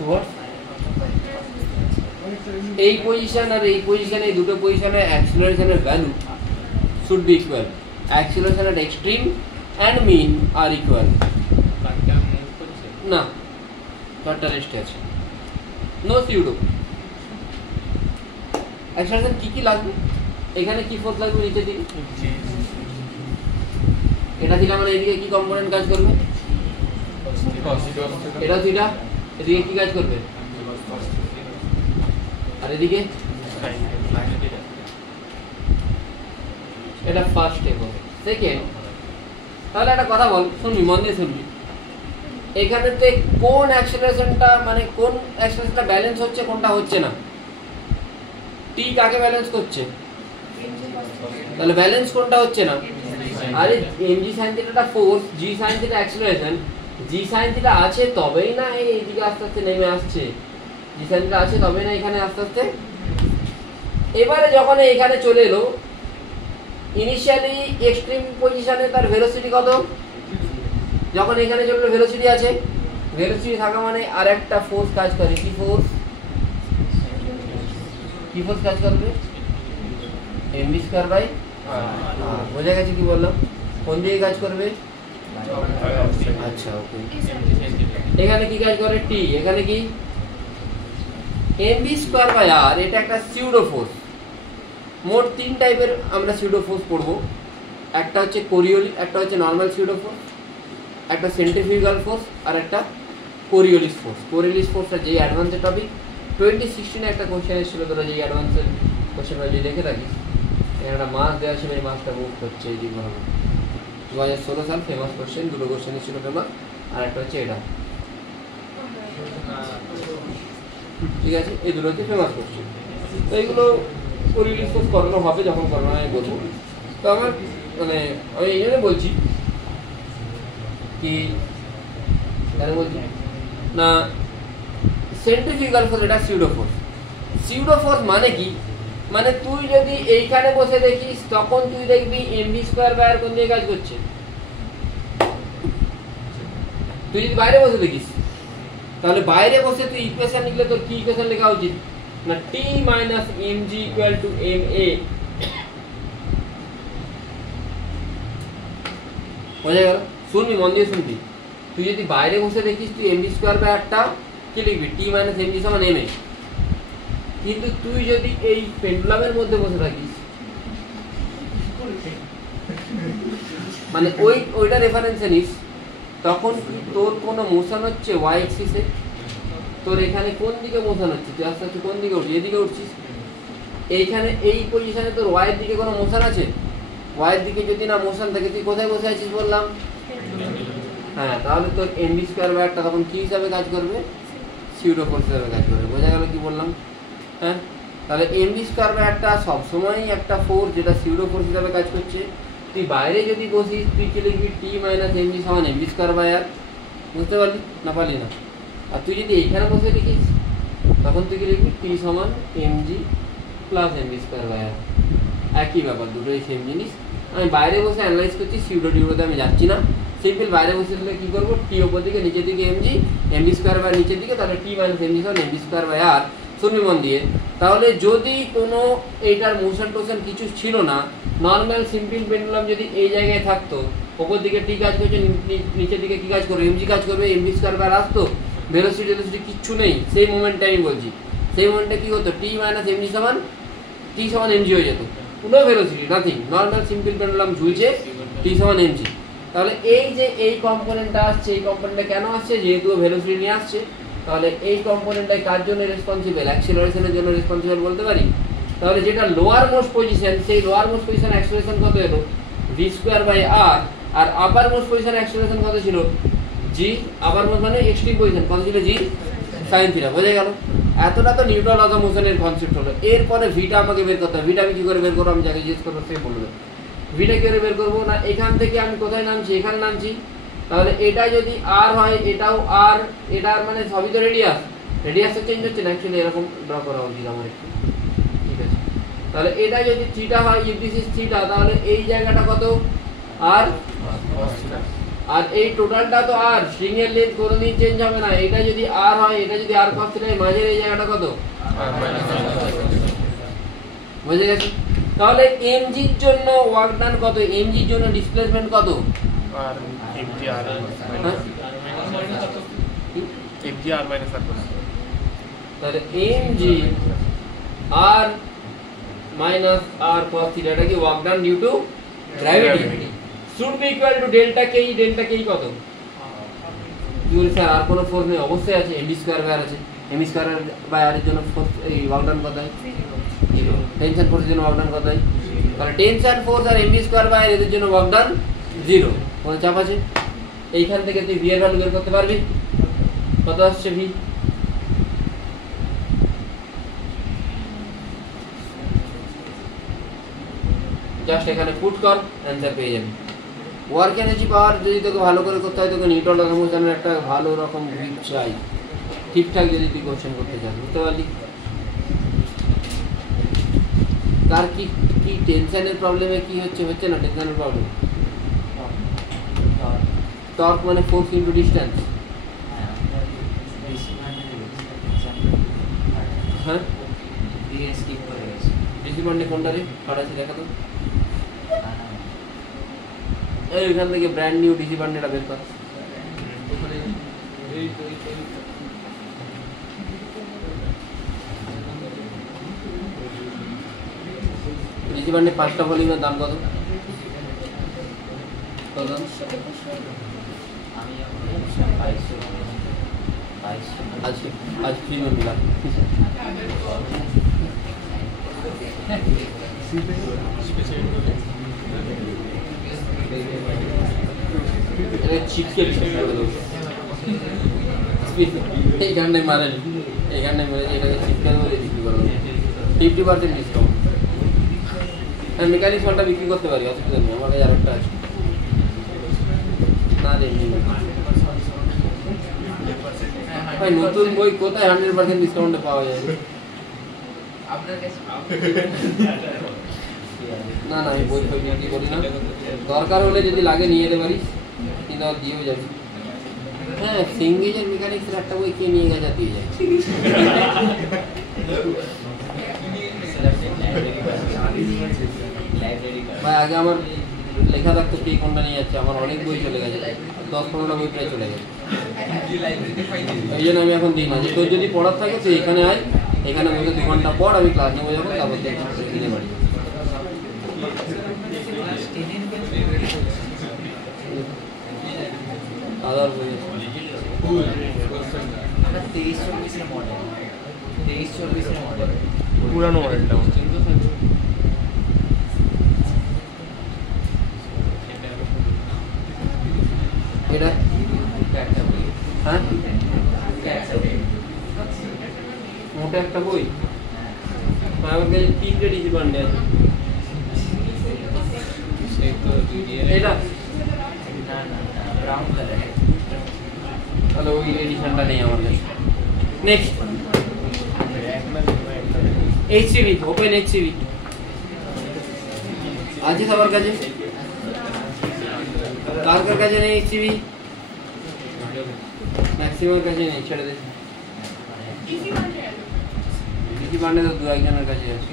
টুয়ার্ডস এই পজিশন আর এই পজিশনে, এই দুটো পজিশনে অ্যাক্সিলারেশনের value should be equal. Acceleration at extreme and mean are equal. কারটা মুভ করছে না, কারটা রেস্টে আছে, নো সিউডো। অ্যাক্সিলারেশন কি কি লাগবে? এখানে কি ফোর্স লাগবে নিচের দিকে? এটা থিটা মানে এদিকে কি কম্পোনেন্ট কাজ করবে? এটা থিটা, এদিকে কি কাজ করবে? আর এদিকে এটা ফার্স্ট স্টেপ হবে। সেকেন্ড, তাহলে একটা কথা বল, শুনবি, মন দিয়ে শুনবি। এখানেতে কোন অ্যাক্সিলারেশনটা, মানে কোন অ্যাক্সিলারেশনটা ব্যালেন্স হচ্ছে, কোনটা হচ্ছে না? টি কাকে ব্যালেন্স করছে? তাহলে ব্যালেন্স কোনটা হচ্ছে না? আরে mg sin থিটাটা force, g sin theta acceleration. g sin theta আছে তবেই না এইদিকে আস্তে আস্তে নেমে আসছে। g sin থিটা আছে তবেই না এখানে আস্তে আস্তে। এবারে যখন এখানে চলে এলো, ইনিশিয়ালি এক্সট্রিম পজিশনে তার ভেলোসিটি কত? যখন এখানে চলে এলো ভেলোসিটি আছে, ভেলোসিটি থাকা মানে আর একটা ফোর্স কাজ করে। কি ফোর্স? কি ফোর্স কাজ করবে? mv স্কয়ার বাই আর। বোঝা গেছে কি বললাম? কোন দিকে কাজ করবে? আচ্ছা, ওকে। এখানে কি কাজ করে? টি। এখানে কি? mv স্কয়ার বাই আর। এটা একটা সিউডো ফোর্স। মোট তিন টাইপের আমরা সিউডো ফোর্স পড়বো। একটা হচ্ছে কোরিওলিস, একটা হচ্ছে নর্মাল সিউডো ফোর্স, একটা সেন্ট্রিফিউগাল ফোর্স, আর একটা কোরিওলিস ফোর্স। কোরিওলিস ফোর্সটা যেই অ্যাডভান্সের টপিক, 2016 একটা কোশ্চেন এসেছিল, তোরা যেই অ্যাডভান্সের কোশ্চেনটা যদি দেখে থাকিস, এখানে একটা মাস দেওয়া ছিল, এই মাসটা মুভ করছে এই দিক বরাবর। 2016 সাল ফেমাস কোশ্চেন, দুটো কোশ্চেন ছিল ফেমাস, আর একটা হচ্ছে এটা। ঠিক আছে, এই দুটো হচ্ছে ফেমাস কোশ্চেন। তো এইগুলো কোরিওলিস ফোর্স করানো হবে, যখন করানো হয় বলবো। তো আমার মানে আমি এই জন্য বলছি কি, কেন বলছি না, সেন্ট্রিফিউগাল ফোর্স এটা সিউডো ফোর্স। সিউডো ফোর্স মানে কি? মানে তুই যদি এইখানে বসে দেখিস, তখন তুই দেখবি mv স্কয়ার বাই আর কোন দিকে কাজ করছে। তুই যদি বাইরে বসে দেখিস, তাহলে বাইরে বসে তুই ইকুয়েশন লিখলে তোর কি ইকুয়েশন লেখা উচিত? না t minus mg equal to ma। বোঝা গেল? শুনবি, মন দিয়ে শুনবি। তুই যদি বাইরে বসে দেখিস, তুই mv স্কয়ার বাই আরটা কি লিখবি? t মাইনাস mg সমান ma। কিন্তু তুই যদি এই পেন্ডুলামের মধ্যে বসে থাকিস, মানে ওইটা রেফারেন্সে নিস, তখন তোর কোনো মোশন হচ্ছে ওয়াই এক্সিসে, তোর এখানে কোন দিকে মোশন হচ্ছে? তুই আস্তে আস্তে কোন দিকে উঠছিস? এদিকে উঠছিস। এইখানে এই পজিশনে তোর ওয়াইয়ের দিকে কোনো মোশন আছে? ওয়াইয়ের দিকে যদি না মোশন থাকে, তুই কোথায় বসে আছিস বললাম? হ্যাঁ, তাহলে তোর mv স্কয়ার বাই আরটা তখন কি হিসাবে কাজ করবে? সিউডো ফোর্স হিসাবে কাজ করবে। বোঝা গেল কি বললাম? হ্যাঁ, তাহলে mv স্কয়ার বাই আরটা সবসময়ই একটা ফোর্স যেটা সিউডো ফোর্স হিসাবে কাজ করছে। তুই বাইরে যদি বসিস, তুই কি লিখবি? t মাইনাস mg সমান mv স্কয়ার বাই আর। বুঝতে পারলি না? পারলি না? আর তুই যদি এইখানে বসে লিখিস, তখন তুই কি লিখবি? t সমান mg plus mv square by R. একই ব্যাপার, দুটোই সেম জিনিস। আমি বাইরে বসে অ্যানালাইজ করছি, সিউডো টিউডোতে আমি যাচ্ছি না। সিম্পল বাইরে বসে দিলে কী করবো? টি ওপর দিকে, নিচের দিকে mg স্কয়ার বাই নিচের দিকে, তাহলে t মাইনাস mg সমান mv স্কয়ার বাই আর। শুনবি মন দিয়ে। তাহলে যদি কোনো এইটার মোশন টোশন কিছু ছিল না, নর্মাল সিম্পল পেন্ডুলাম যদি এই জায়গায় থাকতো, ওপর দিকে টি কাজ করছে, নিচের দিকে কি কাজ করবে? mg কাজ করবে, mv স্কয়ার বাই আসতো, ভেলোসিটি কিচ্ছু নেই, সেই মোমেন্টে আমি বলছি। সেই মোমেন্টে কি হতো? t মাইনাস mg সমান t সমান mg হয়ে যেত। কোনো velocity nothing, normal simple pendulum ঝুলছে, t সমান mg। তাহলে এই যে এই কম্পোনেন্টটা আসছে, এই কম্পোনেন্টটা কেন আসছে? যেহেতু ভেলোসিটি নিয়ে আসছে, তাহলে এই কম্পোনেন্টটাই কার জন্য রেসপন্সিবল? অ্যাক্সিলারেশনের জন্য রেসপন্সিবল বলতে পারি। তাহলে যেটা লোয়ার মোস্ট পজিশন, সেই লোয়ার মোস্ট পজিশন অ্যাক্সিলারেশন কত এলো? v square by r. আর আপার মোস্ট পজিশন অ্যাক্সিলারেশন কত ছিল? g। আপার মোস্ট মানে এক্সট্রিম পজিশন কত ছিল? g sin theta. বোঝা গেল? এতটা তো নিউটন লজ অফ মোশনের কনসেপ্ট হলো। এরপরে ভিটা আমাকে বের করতে হবে। ভিটা আমি কি করে বের করবো? আমি যাকে জিজ্ঞেস করবো সে বলবে। ভিটা কি করে বের করবো? না এখান থেকে আমি কোথায় নামছি? এখানে নামছি। তাহলে এটা যদি আর হয়, এটাও আর, এটার মানে সবই তো রেডিয়াস। রেডিয়াস তো চেঞ্জ হচ্ছে না, অ্যাকচুয়ালি এরকম ড্র করা উচিত আমার একটু। ঠিক আছে, তাহলে এটা যদি থিটা হয়, ইফ দিস ইজ থিটা, তাহলে এই জায়গাটা কত? আর আর এই টোটালটা তো আর স্ট্রিং এর লেন্থ কোনোদিন চেঞ্জ হবে না। এটা যদি আর হয়, এটা যদি আর cos θ হয়, মাঝের এই জায়গাটা কত? বুঝে গেছে? তাহলে mg এর জন্য ওয়ার্ক ডান কত, mg এর জন্য ডিসপ্লেসমেন্ট কত? আর mg r mg r minus r তাহলে mg r minus r cos θ, এটা কি work done due to gravity should be equal to delta k। delta k কত? কি বলে স্যার, আর কোনো ফোর্স নেই? অবশ্যই আছে, mv স্কয়ার বাই r আছে। mv স্কয়ার বাই r এর জন্য ফোর্স, এই ওয়ার্ক ডান কত হয়? 0। টেনশন ফোর্সের জন্য ওয়ার্ক ডান কত হয়? তাহলে টেনশন ফোর্স আর mv স্কয়ার বাই r এর জন্য ওয়ার্ক ডান 0। কোনো চাপ আছে? এইখান থেকে তুই v এর ভ্যালু বের করতে পারবি? কত আসছে v? জাস্ট এখানে পুট কর, অ্যানসার পেয়ে যাবি। ওয়ার্ক এনার্জি পাওয়ার যদি তোকে ভালো করে করতে হয়, তোকে নিউটন লস মোশনের একটা ভালো রকম গ্রিপ চাই, ঠিকঠাক যদি তুই কোশ্চেন করতে চাস। বুঝতে পারলি? তার কি কি টেনশনের প্রবলেমে কি হচ্ছে না টেনশনের প্রবলেম? টর্ক মানে ফোর্স ইনটু ডিসটেন্স। হ্যাঁ, ডিসি বান্ডে কোনটা রে? আছে দেখা তো। এইখান থেকে ব্র্যান্ড নিউ ডিসি বান্ডেটা বের কর। ডিসি বান্ডে 5টা ভলিউমের দাম কত? আজ ফ্রি में मिला। চিপকে এই গান্ডে মারেন, এই গান্ডে মেরে এটাকে চিপকে ধরে বিক্রি করবো 50% ডিসকাউন্ট। হ্যাঁ, মেকানিক্স মালটা বিক্রি করতে পারি, অসুবিধা নেই। আমার কাছে আরেকটা আছে না রে, ভাই নতুন বই কোথায় 100% ডিসকাউন্টে পাওয়া যায়? না না, আমি বই বিক্রি করি না। দরকার হলে যদি লাগে নিয়ে যেতে পারিস, কিন্তু আর দিয়েও যাবি। হ্যাঁ, সিঙ্গেজের মেকানিক্সের একটা বই কে নিয়ে গেছে, দিয়ে যায়। ভাই আগে আমার লেখা থাকতো কে কোনটা নিয়ে যাচ্ছে, আমার অনেক বই চলে গেছে, 10-15টা বই প্রায় চলে গেছে। এই জন্য আমি এখন দিই না। যে তোর যদি পড়ার থাকে তুই এখানে আয়, এখানে বসে 2 ঘন্টা পর, আমি ক্লাস নেবো যখন, তারপর কিনে বাড়ি। আদার বই 23-24 মডেল, 23-24 মডেল, পুরানো মডেলটা। এটা হ্যাঁ, মোটা একটা বই। আমার কাছে 3টে ডিসি বান্ডে আছে। এটা ব্রাউন কালার, তাহলে ওই এডিশনটা নেই আমার কাছে। নেক্সট এইচসিভি, ওপেন এইচসিভি আছে সবার কাছে? কার কার কাছে নেই এইচসিভি? ম্যাক্সিমাম কাছে নেই, ছেড়ে দে। ডিসি বান্ডে তো 2-1 কাছে আছে।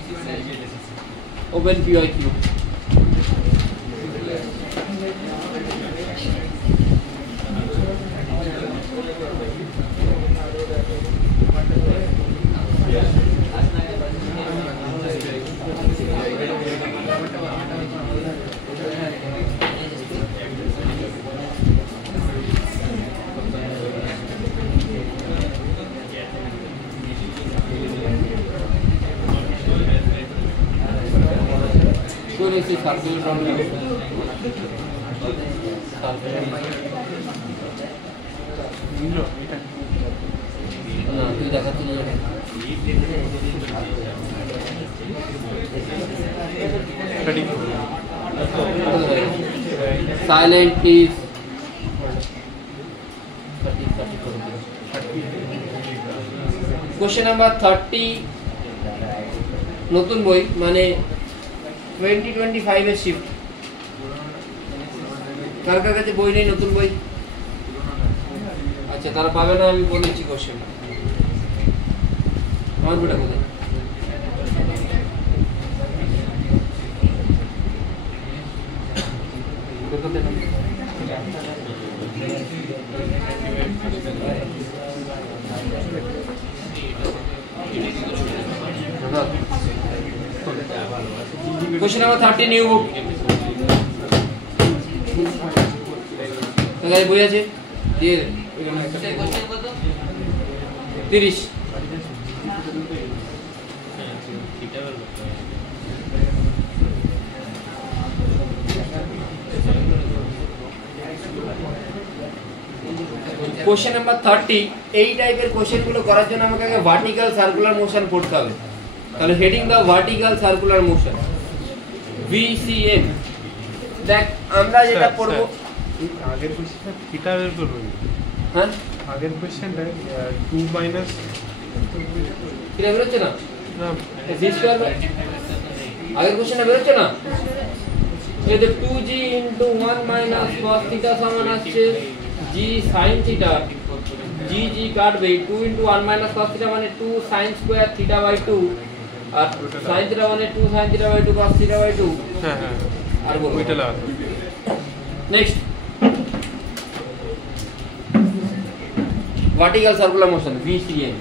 Open POIQ, circular problem. না তুই দেখাচ্ছি না, সাইলেন্ট প্লিজ। কোশ্চেন নাম্বার 30, নতুন বই মানে 2025 এর শিফট। কার কার কাছে বই নেই, নতুন বই? আচ্ছা, তারা পাবে না, আমি বলেছি কোশ্চেন। আমার বইটা কোথায়? Question number 30 new book. তাহলে বই আছে দিয়ে 30। কোশ্চেন নাম্বার 30, এই টাইপের কোশ্চেনগুলো করার জন্য আমাকে আগে ভার্টিক্যাল সার্কুলার মোশন পড়তে হবে। তাহলে হেডিং দাও ভার্টিক্যাল সার্কুলার মোশন, VCM। দেখ আমরা যেটা পড়বো আগের কোশ্চেনটা থিটা বের করব। হ্যাঁ, আগের কোশ্চেনটা 2 মাইনাস থিটা বের হচ্ছে না, না v স্কয়ার। আগের কোশ্চেনটা বের হচ্ছে না, এই যে 2g * 1 - cos থিটা সমান আসছে g sin থিটা। g কাটবে, 2 * 1 - cos থিটা মানে 2 sin স্কয়ার থিটা বাই 2, আর sin থিটা মানে 2 sin theta by 2 cos theta by 2। হ্যাঁ হ্যাঁ, আর বল ওইটা লাগাতে। Next, vertical circular motion, VCM।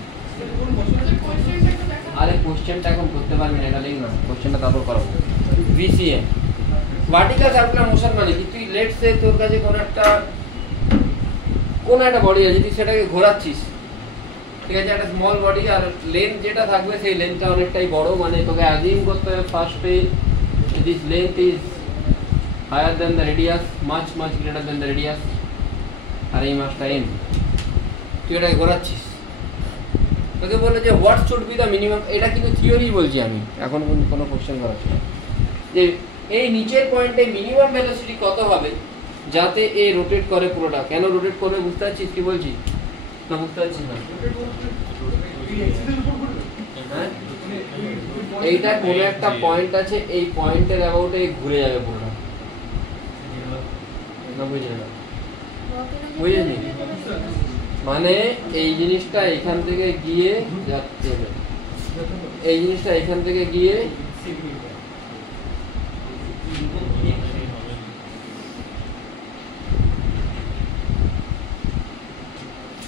আরে কোশ্চেনটা এখন করতে পারবি না, এটা লিখ না, কোশ্চেনটা তারপর করাবো। VCM ভার্টিক্যাল সার্কুলার মোশন মানে কি, তুই লেটস সে তোর কাছে কোন একটা বডি আছে, তুই সেটাকে ঘোরাচ্ছিস, ঠিক আছে, একটা স্মল বডি, আর লেন্থ যেটা থাকবে সেই লেন্থটা অনেকটাই বড়, মানে তোকে অ্যাজিউম করতে হবে ফার্স্টে this length is higher than the radius, much greater than the radius, আর এই মাসটা এম। তুই এটাকে ঘোরাচ্ছিস, তোকে বললো যে what should be the minimum, এটা কিন্তু থিওরি বলছি আমি, এখন কোনো কোশ্চেন করাচ্ছি না, যে এই নিচের পয়েন্টে মিনিমাম ভেলোসিটি কত হবে যাতে এ রোটেট করে পুরোটা। কেন রোটেট করবে বুঝতে পারছিস কি বলছি না? বুঝতে পারছিস না? হ্যাঁ, এইটা কোনো একটা পয়েন্ট আছে, এই পয়েন্টের অ্যাবাউটে ঘুরে যাবে পুরোটা, না বুঝলে না? বুঝেছি, মানে এই জিনিসটা এখান থেকে গিয়ে যাচ্ছে, এই জিনিসটা এখান থেকে গিয়ে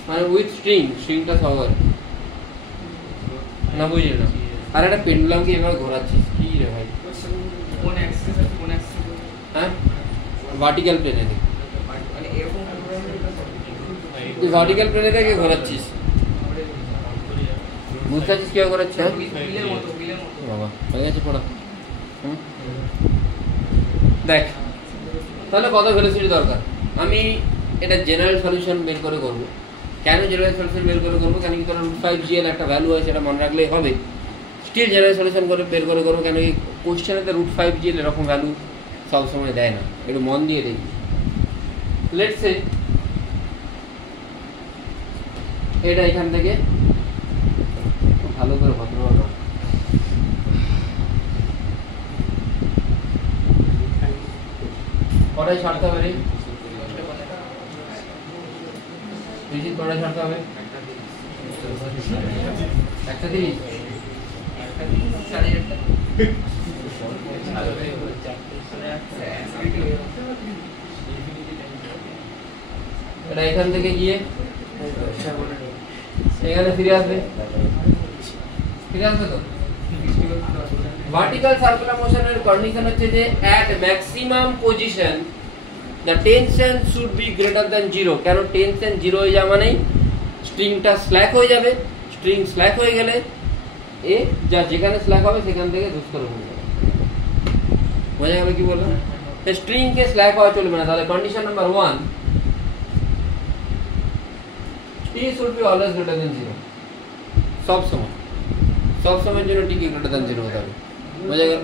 মানে উইথ স্ট্রিংটা সবার, না বুঝলি না? আর একটা পেন্ডুলামকে এবার ঘোরাচ্ছিস, কি রে ভাই? হ্যাঁ, ভার্টিক্যাল প্লেনে থেকে, তুই ভার্টিক্যাল প্লেনে থেকে ঘোরাচ্ছিস, বুঝতে পারছিস কিভাবে ঘোরাচ্ছিস? বাবা হয়ে গেছে পড়া। দেখ তাহলে কত ভেলোসিটি দরকার, আমি এটা জেনারেল সলিউশন বের করে করবো। কেন জেনারেল সলিউশন বের করে করবো? কেন কি তোর √5gl একটা ভ্যালু হয়, সেটা মনে রাখলেই হবে। স্টিল জেনারেল সলিউশন করে বের করে করবো, কেন কি কোশ্চেনেতে √5gl এরকম ভ্যালু সবসময় দেয় না, একটু মন দিয়ে দেখি। লেটস সে এটা এখান থেকে ভালো করে ভদ্রভাবে কটায় ছাড়তে হবে রে? কটায় ছাড়তে হবে? 1:30। এটা এখান থেকে গিয়ে এখানে ফিরে আসবে তো। ভার্টিক্যাল সার্কুলার মোশনের কন্ডিশন হচ্ছে যে at maximum position the tension should be greater than 0। কেন টেনশন 0 হয়ে যাওয়া মানেই স্ট্রিংটা স্ল্যাক হয়ে যাবে, স্ট্রিং স্ল্যাক হয়ে গেলে এ যা যেখানে স্ল্যাক হবে সেখান থেকে ধুস করে পড়ে যাবে। বোঝা গেল কি বললাম? স্ট্রিং কে স্ল্যাক হওয়া চলবে না। তাহলে condition number 1, T should be always greater than 0। সব সময়ের জন্য T greater than 0 হতে হবে। বোঝা গেল?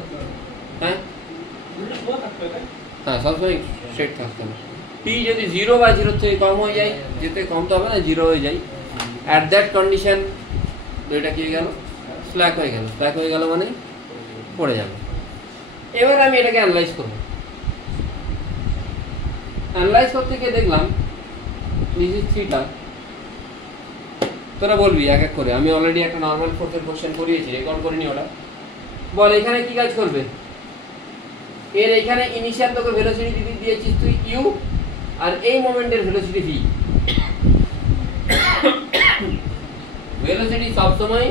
হ্যাঁ হ্যাঁ, সবসময় স্ট্রেট থাকতে হবে। T যদি 0/0 থেকে কম হয়ে যায়, যেতে কম তো হবে না, 0 হয়ে যায়, অ্যাট দ্যাট কন্ডিশন এটা কি হয়ে গেল? স্ল্যাক হয়ে গেল। স্ল্যাক হয়ে গেল মানে পড়ে যাবে। এবার আমি এটাকে অ্যানালাইজ করব। অ্যানালাইজ করতে গিয়ে দেখলাম দিস ইজ থিটা। তোরা বলবি এক এক করে, আমি অলরেডি একটা নর্মাল ফোর্সের কোশ্চেন করিয়েছি, রেকর্ড করিনি ওটা। বল এখানে কি কাজ করবে? এর এখানে ইনিশিয়াল তোকে ভেলোসিটি দিয়েছিস তুই ইউ, আর এই মোমেন্টের ভেলোসিটি ভি। ভেলোসিটি সবসময়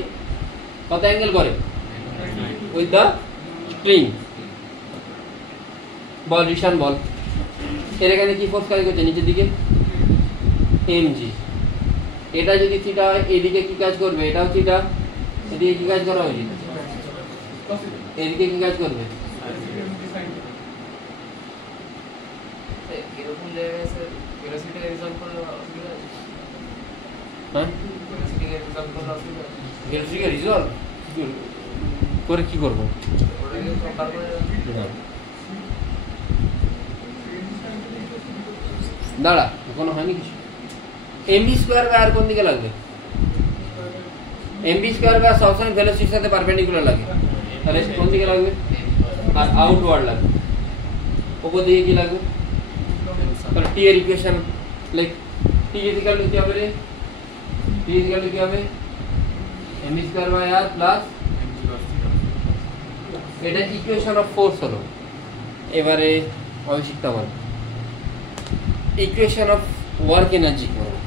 কত অ্যাঙ্গেল করে? With the spring. বল রিশান বল, এর এখানে কি ফোর্স কাজ করছে নিচের দিকে? এমজি। এটা যদি থিটা হয় এদিকে কি কাজ করবে? এটাও থিটা, এদিকে কি কাজ করা উচিত? এদিকে কি কাজ করবে? এরকম জায়গায় স্যার ভেলোসিটি রিজলভ করলে অসুবিধা আছে? হ্যাঁ, ভেলোসিটি রিজলভ করলে অসুবিধা আছে? ভেলোসিটি রিজলভ করে কি করব? ওটাকে প্রকার করে দাঁড়া, এখনো হয়নি কিছু। এমবি স্কোয়ার বা আর কোন দিকে লাগবে? এমবি স্কোয়ার বা সবসময় ভেলোসিটির সাথে পারপেন্ডিকুলার লাগে, তাহলে কোন দিকে লাগবে? আর আউটওয়ার্ড লাগবে। ওপর দিকে কি লাগবে? তাহলে টি এর equation like T equal to কি হবে রে? টি ইকুয়াল টু কি হবে? M v square by r plus, এটা ইকুয়েশন অফ ফোর্স হলো। এবারে আমি শিখতে পারবো ইকুয়েশন অফ ওয়ার্ক এনার্জি করবো।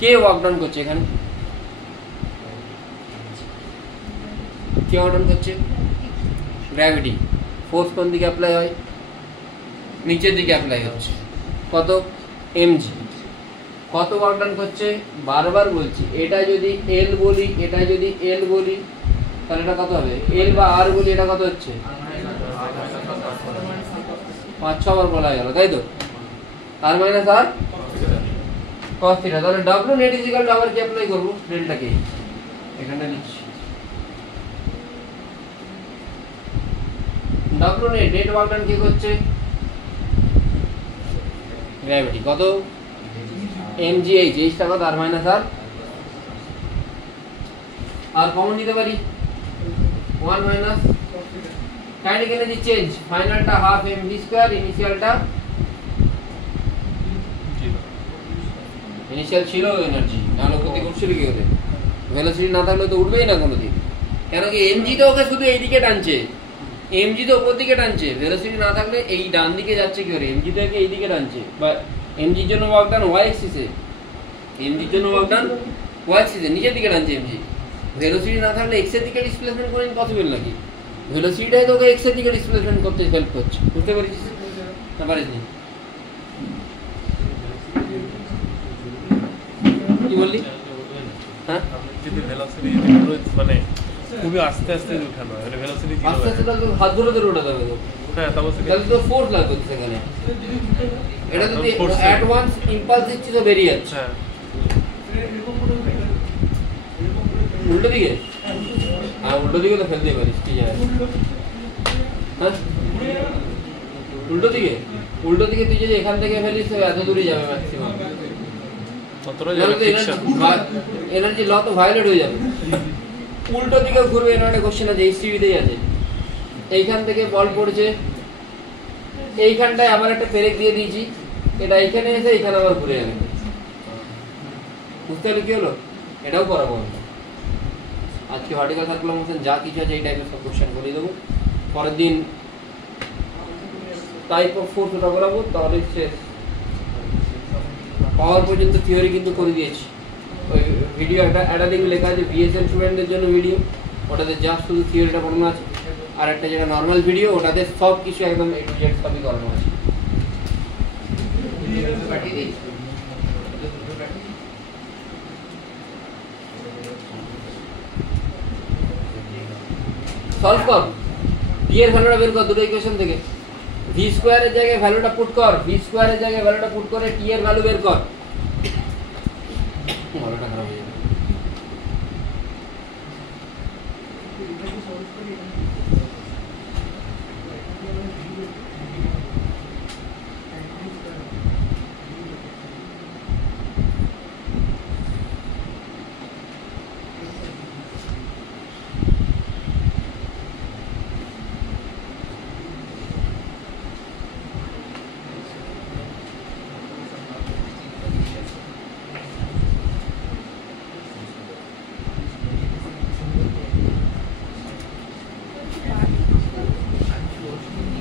কে ওয়ার্ক ডাউন করছে এখানে? কে ওয়ার্ক ডাউন করছে? গ্র্যাভিটি। ফোর্স কোন দিকে অ্যাপ্লাই হয়? নিচের দিকে অ্যাপ্লাই হচ্ছে। কত? এমজি। কত ওয়ার্ক ডাউন করছে? বারবার বলছি, এটা যদি এল বলি, এটা যদি এল বলি, তাহলে এটা কত হবে? এল বা আর বলি, এটা কত হচ্ছে? 5-6 বার বলা গেল, তাই তো? আর মাইনাস আর cos থিটা। তাহলে W net is equal two আবার কি অ্যাপ্লাই করব? ডেল্টা কে এখানে লিখছি। W নেট ওয়ার্ক ডান কি করছে? গ্র্যাভিটি। কত? mgh। এইটা কত? আর মাইনাস আর কমন নিতে পারি 1 মাইনাস কাইনেটিক এনার্জি চেঞ্জ। ফাইনালটা হাফ mv স্কয়ার, ইনিশিয়ালটা ইনিশিয়াল ছিল এনার্জি, নাহলে প্রতি করছিল কি হতে? ভেলোসিটি না থাকলে তো উঠবেই না কোনোদিন। কেন কি এমজি তো ওকে শুধু এইদিকে টানছে, এমজি তো উপর দিকে টানছে। ভেলোসিটি না থাকলে এই ডান দিকে যাচ্ছে কি করে? এমজি থেকে এইদিকে টানছে। বা এমজির জন্য ওয়ার্ক ডান ওয়াই অ্যাক্সিসে, এমজির জন্য ওয়ার্ক ডান ওয়াই অ্যাক্সিসে নিচের দিকে টানছে এমজি। ভেলোসিটি না থাকলে এক্স এর দিকে ডিসপ্লেসমেন্ট করা ইম্পসিবল নাকি? ভেলোসিটিটাই তো ওকে এক্স এর দিকে ডিসপ্লেসমেন্ট করতে হেল্প করছে। বুঝতে পারিস না? পারিসনি? কি বললি? হ্যাঁ, যদি ভেলোসিটি মানে খুবই আস্তে আস্তে উঠানো হয়, মানে ভেলোসিটি কি আস্তে আস্তে তাহলে হাত ধরে ধরে উঠাতে হবে তো। হ্যাঁ, তাহলে তো ফোর্স লাগবে সেখানে। এটা যদি অ্যাট ওয়ান্স ইম্পালস দিচ্ছি তো বেরিয়ে যাচ্ছে। হ্যাঁ, উল্টো দিকে, আর উল্টো দিকে তো ফেলতে পারিস, ঠিক আছে? হ্যাঁ, উল্টো দিকে, উল্টো দিকে তুই যদি এখান থেকে ফেলিস তো এত দূরে যাবে ম্যাক্সিমাম। কতটা যাবে ফিকশন? এনার্জি ল তো ভায়োলেট হয়ে যাবে। উল্টো দিকে ঘুরবে। এর একটা কোশ্চেন আছে, এইচটিভিতেই আছে। এইখান থেকে বল পড়ছে, এইখানটায় আবার একটা পেরেক দিয়ে দিয়েছি, এটা এইখানে এসে এইখানে আবার ঘুরে যাবে। বুঝতে হলে কি হলো? এটাও করাবো আমি আজকে। ভার্টিক্যাল সার্কুলার মোশন যা কিছু আছে এই টাইপের সব কোশ্চেন করে দেবো। পরের দিন টাইপ অফ ফোর্স ওটা করাবো, তাহলে শেষ। পাওয়ার পর্যন্ত থিওরি কিন্তু করে দিয়েছি। ওই ভিডিও একটা দেখবে লেখা আছে বিএসএল স্টুডেন্টদের জন্য ভিডিও, ওটাতে যা শুধু থিওরিটা পড়ানো আছে। আর একটা যেটা নর্মাল ভিডিও, ওটাতে সব কিছু একদম এ টু জেড সবই করানো আছে। সলভ কর, টি এর ভ্যালুটা বের কর দুটো ইকুয়েশন থেকে। ভি স্কোয়ারের জায়গায় ভ্যালুটা পুট কর, ভি স্কোয়ারের জায়গায় ভ্যালুটা পুট করে টি এর ভ্যালু বের কর। ভালোটা খারাপ হয়ে যাবে।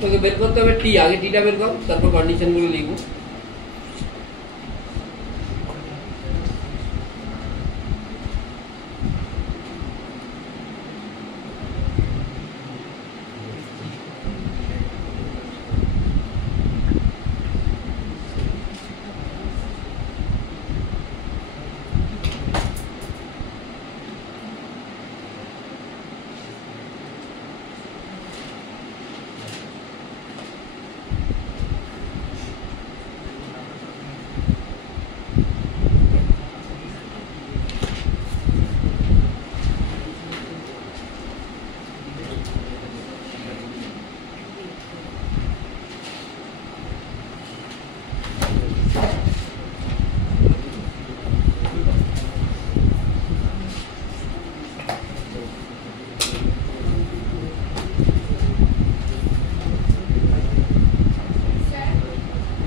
তোকে বের করতে হবে টি, আগে টিটা বের কর, তারপর কন্ডিশনগুলো লিখবো।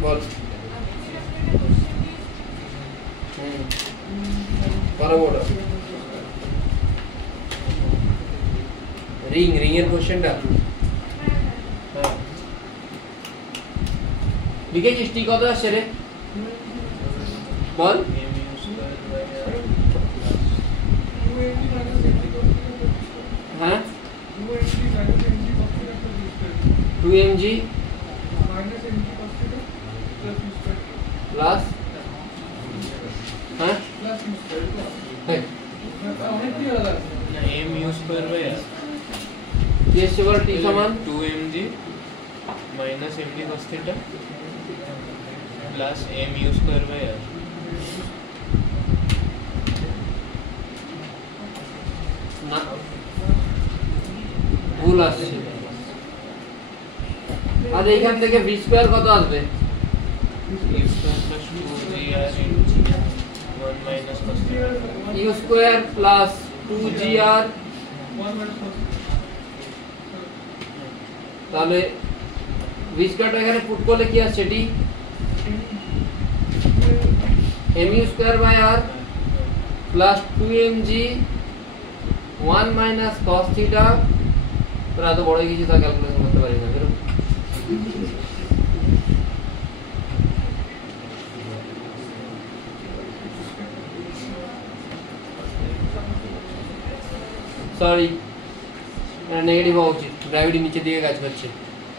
বল বানাবো ওটা রিং এর কোশ্চেনটা হ্যাঁ লিখেছিস টি কত আসছে রে বল হ্যাঁ 2mg प्लस हाँ m u square by r ये सिवर t समान 2mg minus md cos theta plus m u square by r ना ভুল আসছে আর এইখান থেকে v স্কয়ার কত আসবে u square plus 2gr into 1 minus cos theta u square plus 2gr তাহলে v স্কয়ারটা এখানে পুট করলে কি আসছে T mu square by r plus 2mg 1 minus cos theta তোরা এত বড় কিছু তা ক্যালকুলেশন করতে পারি না বেরো সরি এটা নেগেটিভ হওয়া উচিত গ্র্যাভিটি নিচের দিকে কাজ করছে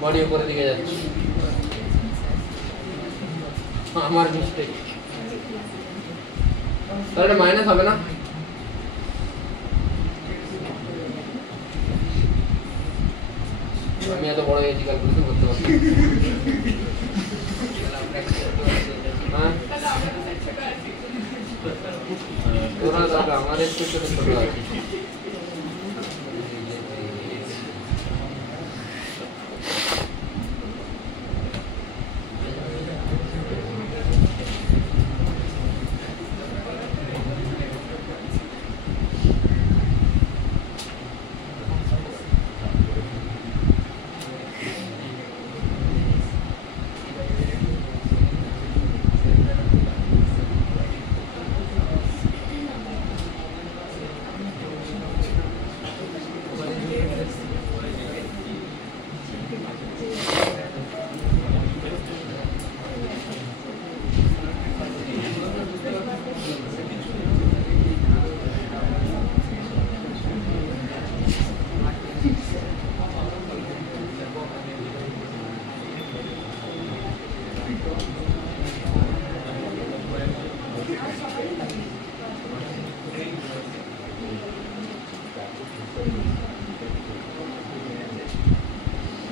বডি উপরের দিকে যাচ্ছে আমার মিস্টেক তাহলে এটা মাইনাস হবে না আমি এত বড় হয়েছি ক্যালকুলেশন করতে পারছি হ্যাঁ তোরা দাদা আমার একটু ছোট ছোট আছে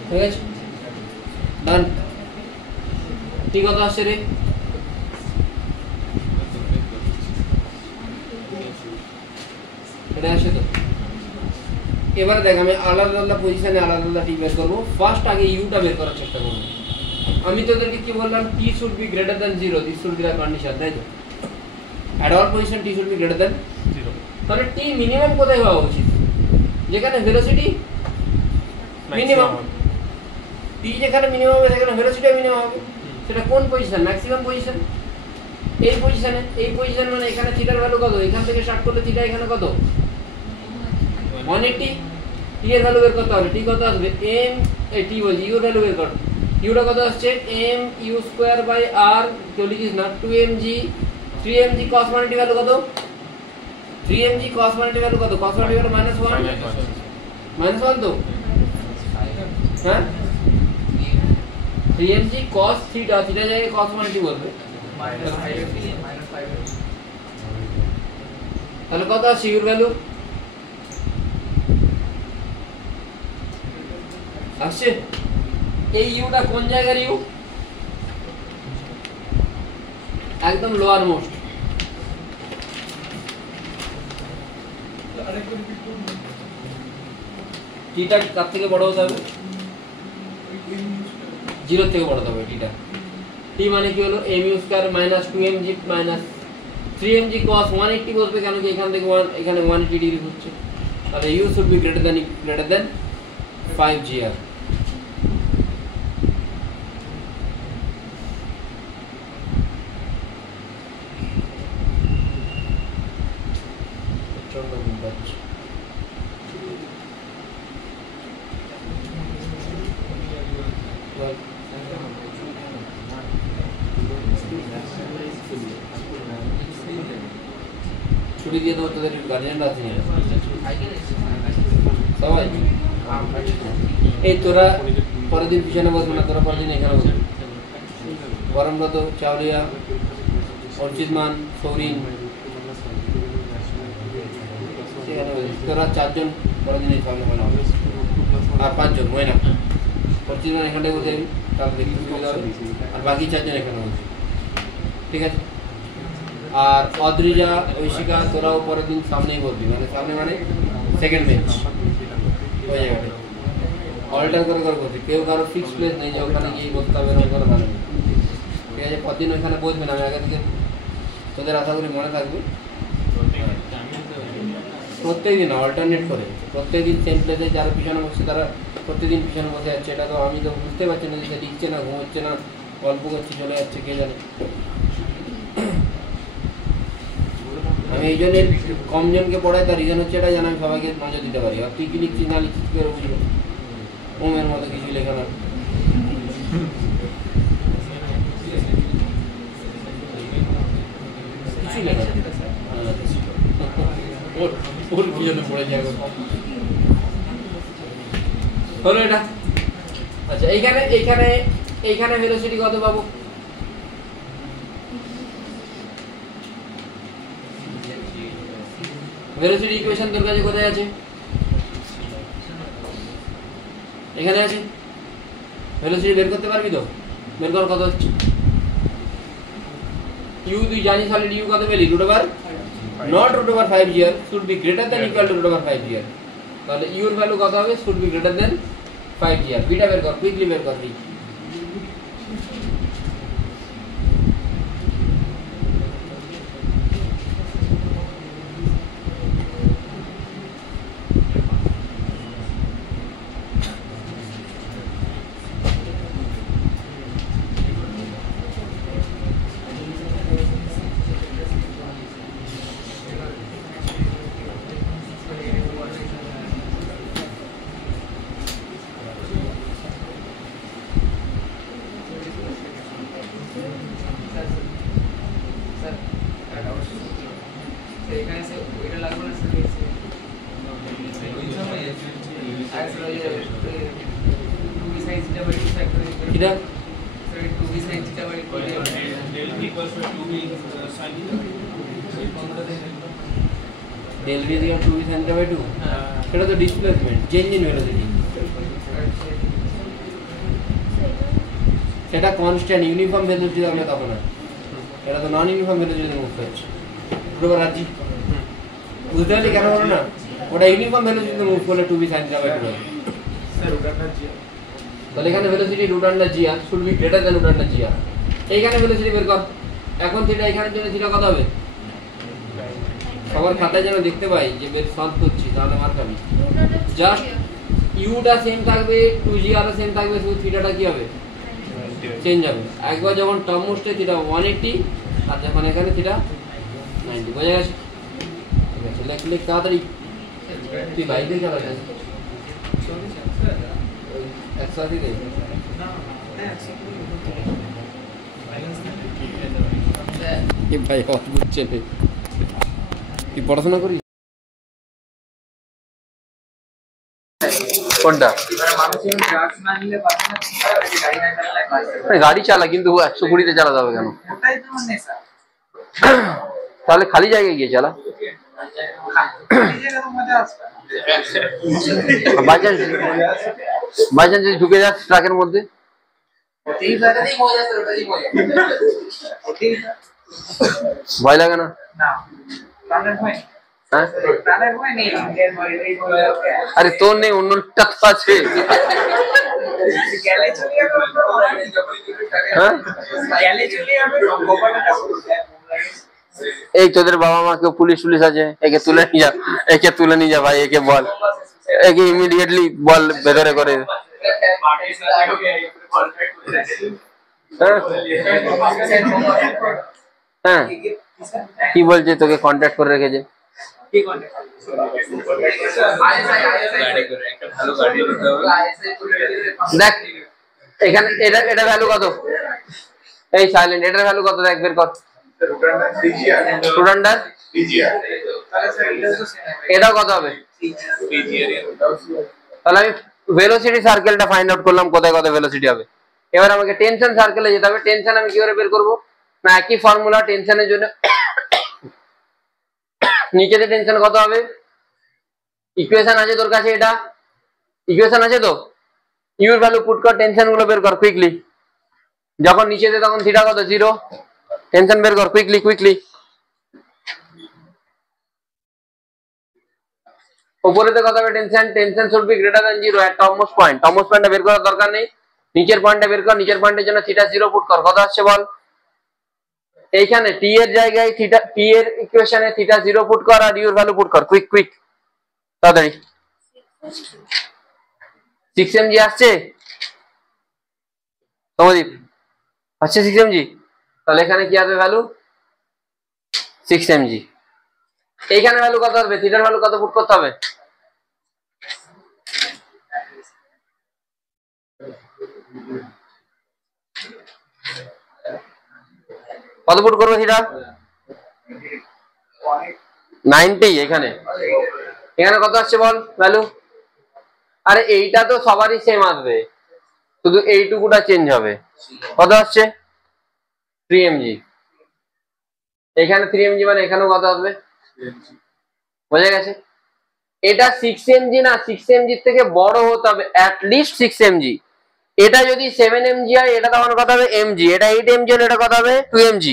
ঠিক আছে ডান ঠিক কথা আসছে রে এটা আসে তো এবারে দেখ আমি আলাদা আলাদা পজিশনে আলাদা আলাদা টি বের করবো ফার্স্ট আগে ইউটা বের করার চেষ্টা করবো আমি তোদেরকে কি বললাম T should be greater than 0 this should be the condition তাই তো at all position T should be greater than 0 তাহলে টি মিনিমাম কোথায় হওয়া উচিত যেখানে ভেলোসিটি মিনিমাম টি যেখানে মিনিমাম হবে সেখানে ভেলোসিটি মিনিমাম হবে সেটা কোন পজিশন ম্যাক্সিমাম পজিশন এই পজিশন মানে এখানে থিটার ভ্যালু কত এখান থেকে স্টার্ট করলে থিটা এখানে কত 180 টি এর ভ্যালু বের করতে হবে টি কত আসবে m টি বলছি ইউ ভ্যালু বের কর। ইউটা কত আসছে এম ইউ স্কোয়ার বাই আর কেউ লিখিস না 2mg 3mg cos 180 ভ্যালু কত 3mg cos 180 ভ্যালু কত cos 180 ভ্যালু -1 তো হ্যাঁ 3mg cos থিটা থিটা জায়গায় cos 180 বলবে তাহলে কত আসছে ইউর ভ্যালু আসছে এই ইউটা কোন জায়গার ইউ একদম লোয়ার মোস্ট টিটা কার থেকে বড় হতে হবে 0 থেকে বড় হতে হবে টিটা টি মানে কি হলো mu square minus 2mg minus 3mg cos 180 বসবে কেন কি এখান থেকে 1 এখানে 180 ডিগ্রি হচ্ছে তাহলে u should be greater than 5gr ছুটি দিয়ে দেবো তোদের গার্জিয়ানরা আছে সবাই এই তোরা পরের দিন পিছনে বসবো না তোরা পরের দিন এখানে বসবি পরমব্রত চাউলিয়া অর্চিত মান সৌরিন তোরা 4 জন পরের দিন এই চাউলিয়া মানে আর 5 জন ময়না অর্চিত মান এখানটায় বসে তাহলে দেখতে সুবিধা হবে আর বাকি 4 জন এখানে বসবে ঠিক আছে আর অদ্রিজা ঐশিকা তোরাও পরের দিন সামনেই বলবি মানে সামনে মানে সেকেন্ড বেঞ্চ ওই জায়গাটায় অল্টার করে করে বলবি কেউ কারো ফিক্স প্লেস নেই যে ওখানে গিয়ে বসতে হবে এরকম করে মানে ঠিক আছে পরদিন ওইখানে বসবি না আমি আগে থেকে তোদের আশা করি মনে থাকবে প্রত্যেকদিন অল্টারনেট করে প্রত্যেকদিন সেম প্লেসে যারা পিছনে বসছে তারা প্রত্যেকদিন পিছনে বসে যাচ্ছে এটা তো আমি তো বুঝতে পারছি না যে লিখছে না ঘুমোচ্ছে না গল্প করছে চলে যাচ্ছে কে জানে আমি এই জন্য কম জনকে পড়াই তার রিজন হচ্ছে এটা যেন আমি সবাইকে নজর দিতে পারি আর তুই কি লিখছিস না লিখছিস কি করে বুঝবো ওমের মতো কিছু লেখা না কিছু লেখা ওর কি জন্য পড়ে যায় হলো এটা আচ্ছা এইখানে ভেলোসিটি কত পাবো ভেলোসিটি ইকুয়েশন তোর কাছে কোথায় আছে এখানে আছে ভেলোসিটি বের করতে পারবি তো বের কর কত হচ্ছে ইউ তুই জানিস অলরেডি ইউ কত পেলি not root over 5gr should be greater than equal to root over 5gr তাহলে u এর ভ্যালু কত হবে should be greater than 5gr beta বের কর কুইকলি বের কর del v equal to 2v sin theta by 2 এটা তো ডিসপ্লেসমেন্ট চেঞ্জ ইন ভেলোসিটি সেটা কনস্ট্যান্ট ইউনিফর্ম ভেলোসিটি হবে তখন না এটা তো নন ইউনিফর্ম ভেলোসিটিতে মুভ করছে পুরো রাজি বুঝতে পারলি কেন বলো না ওটা ইউনিফর্ম ভেলোসিটিতে মুভ করলে 2v sin theta by 2 হবে স্যার রুট আন্ডার জি তাহলে এখানে velocity root under G R should be greater than root under G R এইখানে ভেলোসিটি বের কর এখন থিটা এখানের জন্য থিটা কত হবে সবার খাতায় যেন দেখতে পাই যে বের সলভ করছি তাহলে মার্ক পাবি জাস্ট ইউটা সেম থাকবে 2gr ও সেম থাকবে শুধু থিটাটা কি হবে চেঞ্জ হবে একবার যখন টার্ম মোস্টে থিটা 180 আর যখন এখানে থিটা 90 বোঝা গেছে ঠিক আছে লেখ তাড়াতাড়ি তুই বাইরে চালা যাস 180 নেই এ ভাই অদ্ভুত ছেলে তুই পড়াশোনা করিস কোনটা গাড়ি চালা কিন্তু 120 চালাতে হবে কেন তাহলে খালি জায়গায় গিয়ে চালা বাইচান্স যদি ঢুকে যাচ্ছে ট্রাকের মধ্যে ভয় লাগে না আরে তোর নেই অন্যটা তো আছে এই তোদের বাবা মা কেউ পুলিশ আছে একে তুলে নিয়ে যা ভাই একে বল একে ইমিডিয়েটলি বল ভেতরে করে হ্যাঁ কি বলছে তোকে কন্ট্যাক্ট করে রেখেছে দেখ এখানে এটা ভ্যালু কত এই সাইলেন্ট এটার ভ্যালু কত দেখ বের কর স্টুডেন্টার এটাও কত হবে তাহলে আমি ভেলোসিটি সার্কেলটা ফাইন্ড আউট করলাম কোথায় কত ভেলোসিটি হবে এবার আমাকে টেনশন সার্কেলে যেতে হবে টেনশন আমি কি করে বের করব না একই ফর্মুলা টেনশনের জন্য নিচেতে টেনশন কত হবে ইকুয়েশন আছে তোর কাছে এটা ইকুয়েশন আছে তো ইউ এর ভ্যালু পুট কর টেনশন গুলো বের কর কুইকলি যখন নিচেতে তখন থিটা কত 0 টেনশন বের কর কুইকলি উপরেতে কত হবে tension should be greater than 0 at topmost পয়েন্টটা বের করার দরকার নেই নিচের পয়েন্টটা বের কর নিচের পয়েন্টের জন্য থিটা 0 পুট কর কত আসছে বল এইখানে টি এর জায়গায় থিটা টি এর ইকুয়েশনে থিটা 0 পুট কর আর ইউ এর ভ্যালু পুট কর কুইক তাড়াতাড়ি 6 mg আসছে সমদীপ আসছে 6 mg তাহলে এখানে কি আসবে ভ্যালু 6 mg এইখানে ভ্যালু কত হবে থিটার ভ্যালু কত পুট করতে হবে কত পুট করবে থিটা 90 এখানে কত আসছে বল ভ্যালু আরে এইটা তো সবারই সেম আসবে শুধু এইটুকুটা চেঞ্জ হবে কত আসছে 3 mg এখানে 3 mg মানে এখানেও কত আসবে বোঝা গেছে এটা 6 mg না 6 mg থেকে বড় হতে হবে অ্যাট লিস্ট 6 mg এটা যদি 7 mg হয় এটা তখন কত হবে mg এটা 8 mg হলে এটা কত হবে 2 mg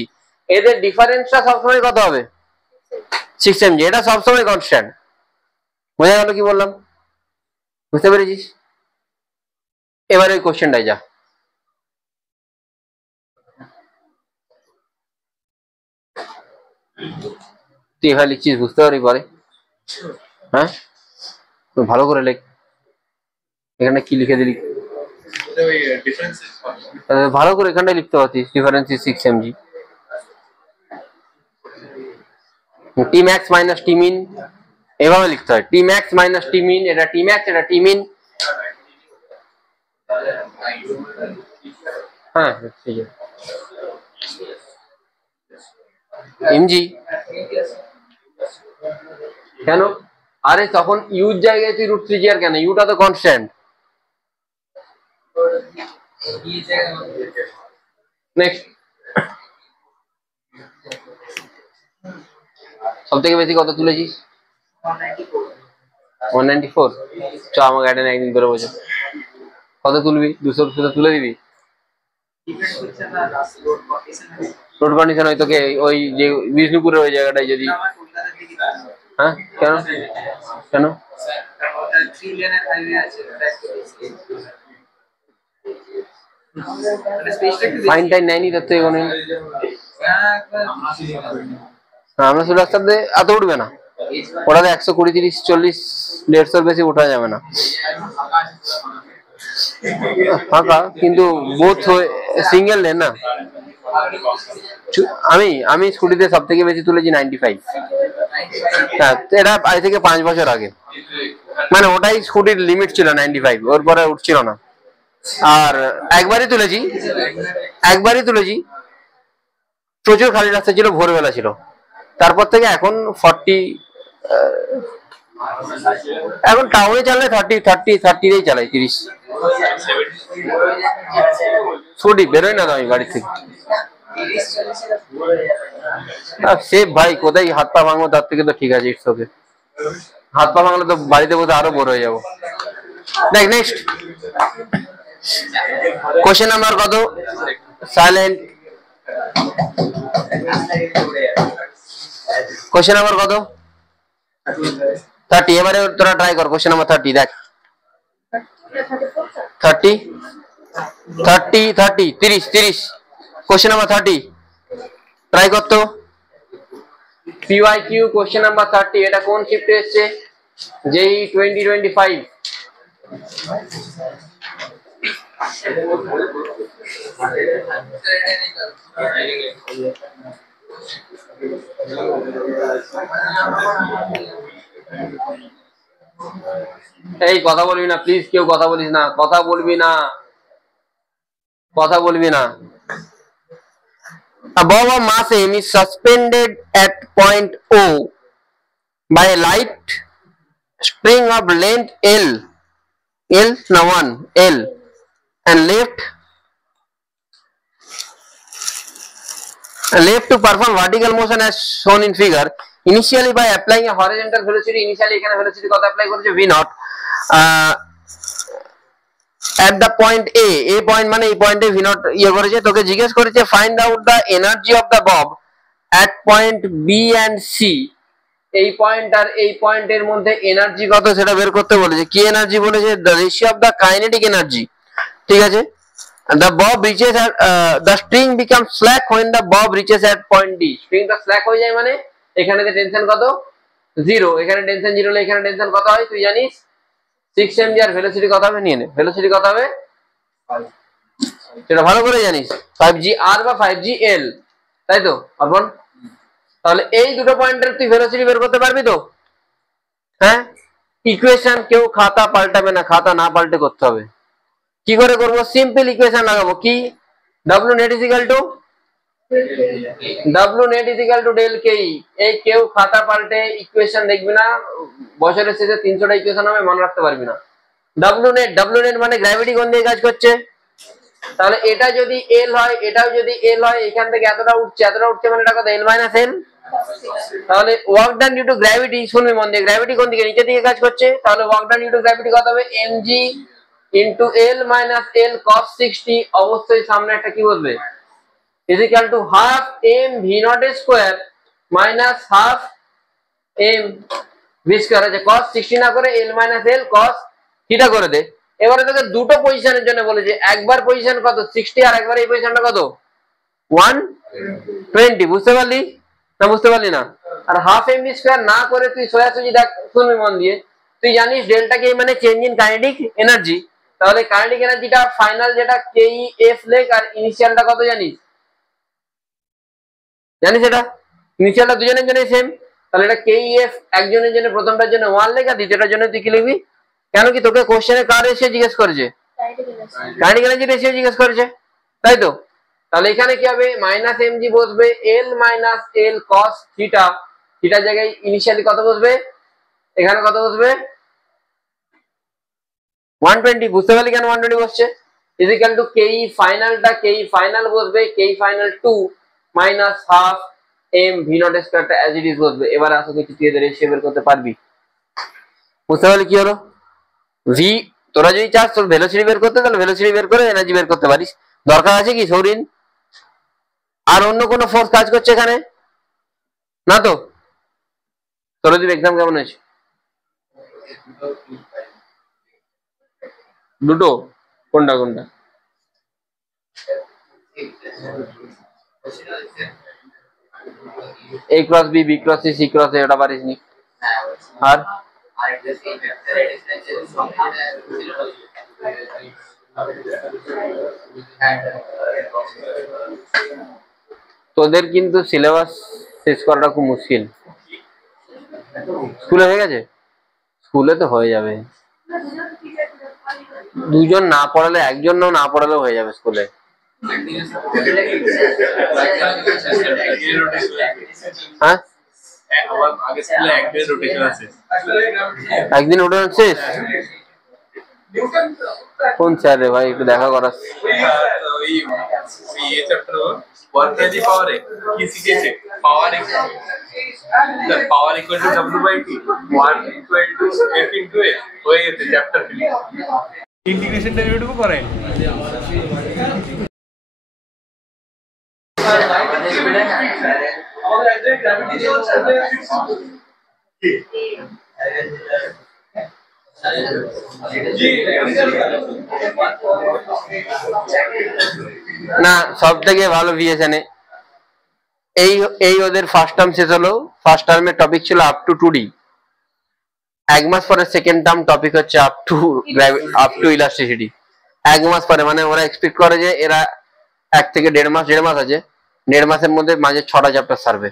এদের ডিফারেন্সটা সবসময় কত হবে 6 mg এটা সবসময় কনস্ট্যান্ট বোঝা গেল কি বললাম বুঝতে পেরেছিস এবারে ওই কোশ্চেনটাই যা তুই এভাবে লিখছিস বুঝতে পারি পরে হ্যাঁ ভালো করে লেখ এখানে কি লিখে দিলি ভালো করে এখানটা লিখতে পারছিস difference is 6 mg T max minus T min এভাবে লিখতে হয় টি ম্যাক্স মাইনাস টি মিন এটা টি ম্যাক্স এটা টি মিন হ্যাঁ ঠিক আছে এমজি কেন আরে তখন ইউর জায়গায় তুই √3g আর কেন ইউটা তো কনস্ট্যান্ট নেক্সট সব থেকে বেশি কত তুলেছিস 194 চ আমাকে এটা একদিন ধরে বোঝো কত তুলবি 200 তুলে দিবি রোড কন্ডিশন হয় তোকে ওই যে বিষ্ণুপুরের ওই জায়গাটায় যদি হ্যাঁ কেন কেন ফাইন টাইন নেয়নি তার তো এখানে আমরা শুধু রাস্তাতে এত উঠবে না ওটাতে 120 30 40 150 বেশি ওঠা যাবে না ফাঁকা কিন্তু বোথ সিঙ্গেল লেন না আমি স্কুটিতে সব থেকে বেশি তুলেছি 95 হ্যাঁ এটা আজ থেকে 5 বছর আগে মানে ওটাই স্কুটির লিমিট ছিল 95, ওর পরে উঠছিল না। আর একবারই তুলেছি, প্রচুর খালি রাস্তা ছিল, ভোরবেলা ছিল। তারপর থেকে এখন 40, এখন টাউনে চালালে 30 চালাই, 30 স্কুটি বেরোয় না তো আমি বাড়ি থেকে। সে ভাই কোথায় হাত পা ভাঙবো, তার থেকে তো ঠিক আছে, ইটস ওকে। হাত পা ভাঙলে তো বাড়িতে বসে আরো বোর হয়ে যাবো। দেখ নেক্সট কোশ্চেন নাম্বার কত? সাইলেন্ট। কোশ্চেন নাম্বার কত? 30। এবারে তোরা ট্রাই কর কোশ্চেন নাম্বার 30। দেখ 30 কোশ্চেন নাম্বার 30 ট্রাই কর তো। PYQ question number 30। এটা কোন শিফটে এসছে? JEE 2025। এই কথা বলবি না প্লিজ, কেউ কথা বলিস না, কথা বলবি না। Above a mass M is suspended at point O by a light spring of length L now 1 L and left to perform vertical motion as shown in figure. Initially by applying a horizontal velocity, initially এখানে velocity কত apply করেছে? V naught at the point A point মানে এই পয়েন্টে V naught ইয়ে করেছে। তোকে জিজ্ঞেস করেছে find out the energy of the bob at point B and C। এই পয়েন্ট আর এই পয়েন্টের মধ্যে এনার্জি কত সেটা বের করতে বলেছে। কি এনার্জি বলেছে? the ratio of the kinetic energy। ঠিক আছে। The bob reaches at the string becomes slack when the bob reaches at point D। স্ট্রিংটা স্ল্যাক হয়ে যায় মানে এখানে যে টেনশন কত? 0। এখানে টেনশন 0 হলে এখানে টেনশন কত হয় তুই জানিস? 6 mg। আর ভেলোসিটি কত হবে? নিয়ে নে, ভেলোসিটি কত হবে সেটা ভালো করে জানিস। 5gr বা 5gl, তাই তো অর্পণ? তাহলে এই দুটো পয়েন্টের তুই ভেলোসিটি বের করতে পারবি তো? হ্যাঁ। ইকুয়েশন কেউ খাতা পাল্টাবে না, খাতা না পাল্টে করতে হবে। কি করে করবো? সিম্পল ইকুয়েশন লাগাবো। কি? W net is equal to del KE। এই কেউ খাতা পাল্টে ইকুয়েশন দেখবি না, বছরের শেষে 300টা ইকুয়েশন হবে, মনে রাখতে পারবি না। W net মানে গ্র্যাভিটি কোণ দিয়ে কাজ করছে। তাহলে এটা যদি L হয়, এটাও যদি L হয়, এখান থেকে এতটা উঠছে মানে এটা কত? L minus L। তাহলে work done due to gravity, শুনবি মন দিয়ে, গ্র্যাভিটি কোন দিকে? নিচের দিকে কাজ করছে। তাহলে work done due to gravity কত হবে? mg into L minus L cos 60। অবশ্যই সামনে একটা কি বলবে? is equal to half m v naught square minus half m v square। আছে cos 60 না করে L minus L cos theta করে দে। এবারে তোকে দুটো পজিশনের জন্য বলেছে, একবার পজিশন কত? 60, আর একবার এই পজিশনটা কত? 120। বুঝতে পারলি না? বুঝতে পারলি না? আর হাফ এম ভি স্কয়ার না করে তুই সোজাসুজি দেখ, শুনবি মন দিয়ে। তুই জানিস ডেল্টা কে মানে চেঞ্জ ইন কাইনেটিক এনার্জি। তাহলে কাইনেটিক এনার্জিটা ফাইনাল যেটা KEF লেখ, আর ইনিশিয়ালটা কত জানিস? এটা ইনিশিয়ালটা দুজনের জন্য সেম। তাহলে এটা KEF একজনের জন্য, প্রথমটার জন্য 1 লেখ, আর দ্বিতীয়টার জন্য তুই কি লিখবি? কেন কি তোকে কোশ্চেনে কার রেশিও জিজ্ঞেস করেছে? কাইনেটিক এনার্জি রেশিও জিজ্ঞেস করেছে, তাই তো? তাহলে এখানে কি হবে? মাইনাস mg বসবে, L minus L cos theta, থিটার জায়গায় ইনিশিয়ালি কত বসবে? এখানে কত বসবে? 120। বুঝতে পারলি কেন 120 বসছে? ইজ ইকুয়াল টু KE ফাইনালটা, KE ফাইনাল বসবে, KE final 2 minus half m v naught স্কয়ারটা অ্যাজ ইট ইজ বসবে। এবারে আসো কিছু তুই এদের রেশিও বের করতে পারবি। বুঝতে পারলি কি হলো? v তোরা যদি চাস তোর ভেলোসিটি বের করতে, তাহলে ভেলোসিটি বের করে এনার্জি বের করতে পারিস। দরকার আছে কি সৌরিন? আর অন্য কোনো ফোর্স কাজ করছে এখানে না তো? তোর এক্সাম কেমন হয়েছে? দুটো? কোনটা? A cross B, B cross C, C cross A, ওটা পারিস নি। আর তোদের কিন্তু সিলেবাস শেষ করাটা খুব মুশকিল। স্কুলে হয়ে গেছে? স্কুলে তো হয়ে যাবে, দুজন না পড়ালে একজন না পড়ালেও হয়ে যাবে স্কুলে। হ্যাঁ একদিন ওটা শেষ। কোন স্যার রে ভাই, একটু দেখা করাস। Power equal to w by t 1 equal to f into a হয়ে গেছে চ্যাপ্টার ফিনিশ। ইন্টিগ্রেশন ডেরিভেটিভ করেন। আমাদের একদম গ্র্যাভিটি চলছে। না সব থেকে ভালো ভিএসএন এই ওদের ফার্স্ট টার্ম শেষ হলো। ফার্স্ট টার্মের টপিক ছিল আপ টু 2D, এক মাস পরে সেকেন্ড টার্ম টপিক হচ্ছে আপ টু ইলাস্টিসিটি। এক মাস পরে মানে ওরা এক্সপেক্ট করে যে এরা 1 থেকে 1.5 মাস আছে, 1.5 মাসের মধ্যে মাঝে 6টা চ্যাপ্টার সারবে।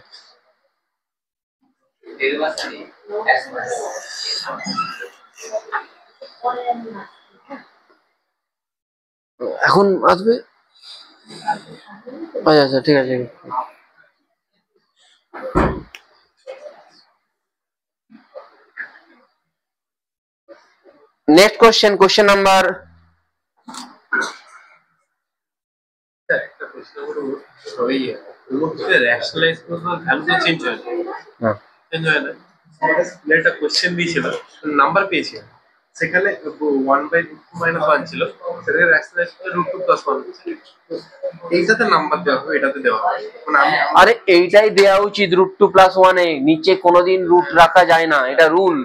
এখন আসবে, আচ্ছা ঠিক আছে। নেক্সট কোশ্চেন নাম্বার রেশনালাইজ করলে ভ্যালুটা চেঞ্জ হয় না, চেঞ্জ হয় না। একটা কোশ্চেন দিয়েছিল, নাম্বার পেয়েছি, সেখানে 1/√2 - 1 ছিল, সেটাকে রেশনালাইজ করে √2 + 1 এইটাতে নাম্বার দেওয়া হবে, এটাতে দেওয়া হবে। মানে আমি আরে এইটাই দেওয়া উচিত, √2 + 1 এ নিচে কোনোদিন রুট রাখা যায় না, এটা রুল।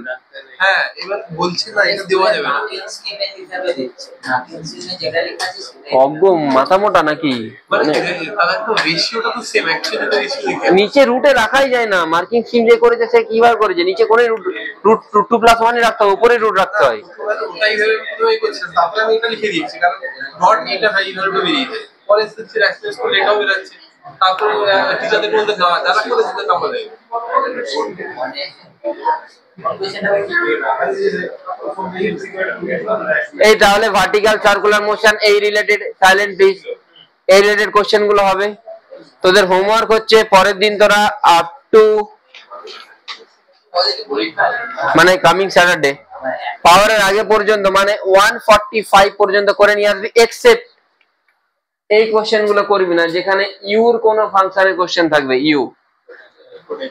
হ্যাঁ এবার বলছি না এটা দেওয়া যাবে না, অজ্ঞ মাথা মোটা নাকি? মানে তাহলে তো রেশিওটা তো সেম, অ্যাকচুয়ালি তো রেশিও লিখে নিচে রুটে রাখাই যায় না। মার্কিং স্কিম যে করেছে সে কিভাবে করেছে, নিচে কোন √2 + 1 এ রাখতে হয়, উপরে রুট রাখতে হয়। ওটাই ভেবে প্রথমেই করছিলাম, তারপরে আমি এটা লিখে দিয়েছি, কারণ ডট এটা ভাই এইভাবে বেরিয়েছে, পরে সেটা রেশনালাইজ করলে এটাও বেরাচ্ছে, তারপরে টিচারদের বলতে না যারা করে সেটা নাম্বার দেয়। এই তাহলে ভার্টিক্যাল সার্কুলার মোশন এই রিলেটেড সাইলেন্ট প্লিজ, এই রিলেটেড কোশ্চেন গুলো হবে। তোদের হোমওয়ার্ক হচ্ছে পরের দিন তোরা আপ টু মানে কামিং স্যাটারডে পাওয়ারের আগে পর্যন্ত মানে 145 পর্যন্ত করে নিয়ে আসবি, এক্সেপ্ট এই কোশ্চেন গুলো করবি না যেখানে ইউর কোন ফাংশনের কোশ্চেন থাকবে। ইউ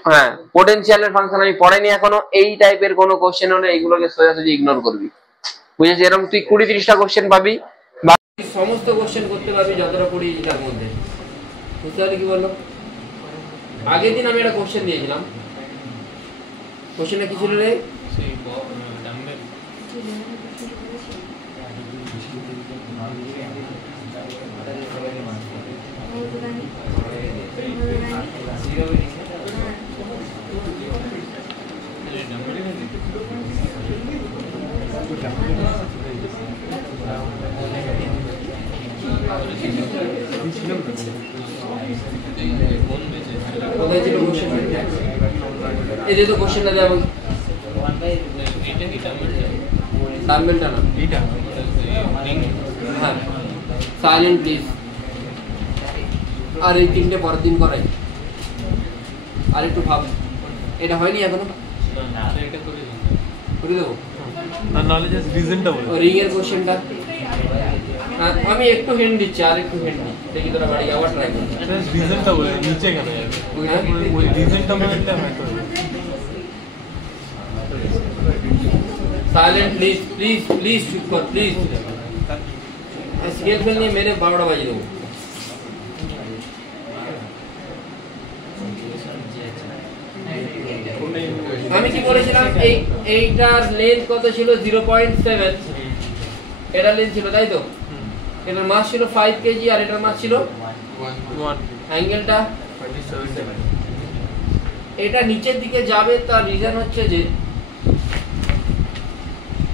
হ্যাঁ পোটেনশিয়ালের ফাংশন আমি পড়াইনি এখনো, এই টাইপের কোনো কোশ্চেন হলে এইগুলোকে সোজাসুজি ইগনোর করবি, বুঝেছিস? এরকম তুই 20-30টা কোশ্চেন পাবি, বাকি সমস্ত কোশ্চেন করতে পারবি যতটা পড়ি তার মধ্যে। বুঝতে পারলি কি বললো? আগের দিন আমি একটা কোশ্চেন দিয়েছিলাম, কোশ্চেনটা কি ছিল রে? সেই ডাম্বেল কোথায় ছিল কোশ্চেন? এই যে তো কোশ্চেনটা দেওয়া এটা কি ডাম্বেলটা না, এইটা হ্যাঁ সাইলেন্ট প্লিজ। আর এই 3টে পরের দিন করাই, আর একটু ভাব। এটা হয়নি এখনো, এটা করে দিন, করে দেবো। না নালে জাস্ট রিজনটা বল, রিং এর কোশ্চেনটা আমি একটু হিন্ট দিচ্ছি, আর একটু হিন্ট দিই, দেখি তোরা বাড়ি আবার ট্রাই কর। জাস্ট রিজনটা বল, নিচে কেন যাবে ওই রিজনটা বলতে matter. Silent please please please चुप कर प्लीज। स्केल फेल नहीं मेरे 12টা বাজিয়ে দেবো। আমি কি বলেছিলাম এইটার লেন্থ কত ছিল? 0.7। এটার লেন্থ ছিল তাই তো, এটার মাস ছিল 5 কেজি আর এটার মাস ছিল 1 অ্যাঙ্গেলটা 27। এটা নিচের দিকে যাবে, তার রিজন হচ্ছে যে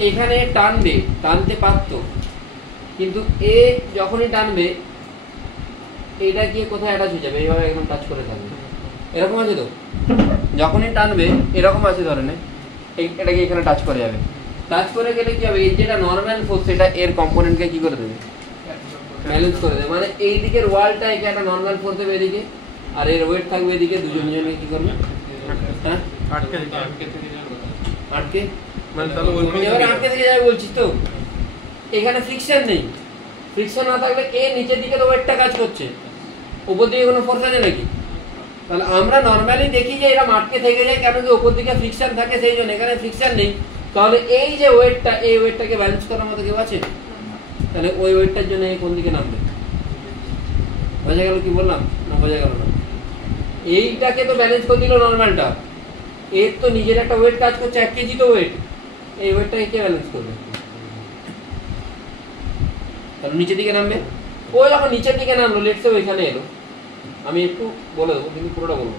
এখানে টানতে পারতো, কিন্তু এ যখনই টানবে এটা গিয়ে কোথায় অ্যাটাচ হয়ে যাবে, এইভাবে একদম টাচ করে থাকবে, এরকম আছে তো। যখনই টানবে এরকম আছে ধরে নে, এটাকে এখানে টাচ করে যাবে। টাচ করে গেলে কি হবে, এই যেটা নর্মাল ফোর্স সেটা এর কম্পোনেন্টকে কি করে দেবে, ব্যালেন্স করে দেবে। মানে এই দিকের ওয়ালটা একে একটা নর্মাল ফোর্স দেবে এদিকে, আর এর ওয়েট থাকবে এদিকে, দুজনে কি করবে, হ্যাঁ আটকে মানে তাহলে ওইখানে এবারে আটকে থেকে যাবে বলছিস তো। এখানে ফ্রিকশন নেই, ফ্রিকশন না থাকলে এর নিচের দিকে তো ওয়েটটা কাজ করছে, উপর দিকে কোনো ফোর্স আছে নাকি? তাহলে আমরা নর্মালি দেখি যে এরা আটকে থেকে যায়, কারণ কি উপর দিকে ফ্রিকশন থাকে সেই জন্য। এখানে ফ্রিকশন নেই, তাহলে এই যে ওয়েটটা, এই ওয়েটটাকে ব্যালেন্স করার মতো কেউ আছে? তাহলে ওই ওয়েটটার জন্য এই কোন দিকে নামবে? বোঝা গেল কি বললাম না বোঝা গেল না? এইটাকে তো ব্যালেন্স করে দিল নর্মালটা, এর তো নিজের একটা ওয়েট কাজ করছে, 1 কেজি তো ওয়েট, এই ওয়েটটাকে কে ব্যালেন্স করবে? তাহলে নিচের দিকে নামবে। ও যখন নিচের দিকে নামলো, লেটস সে ওইখানে এলো, আমি একটু বলে দেবো কিন্তু পুরোটা বলবো।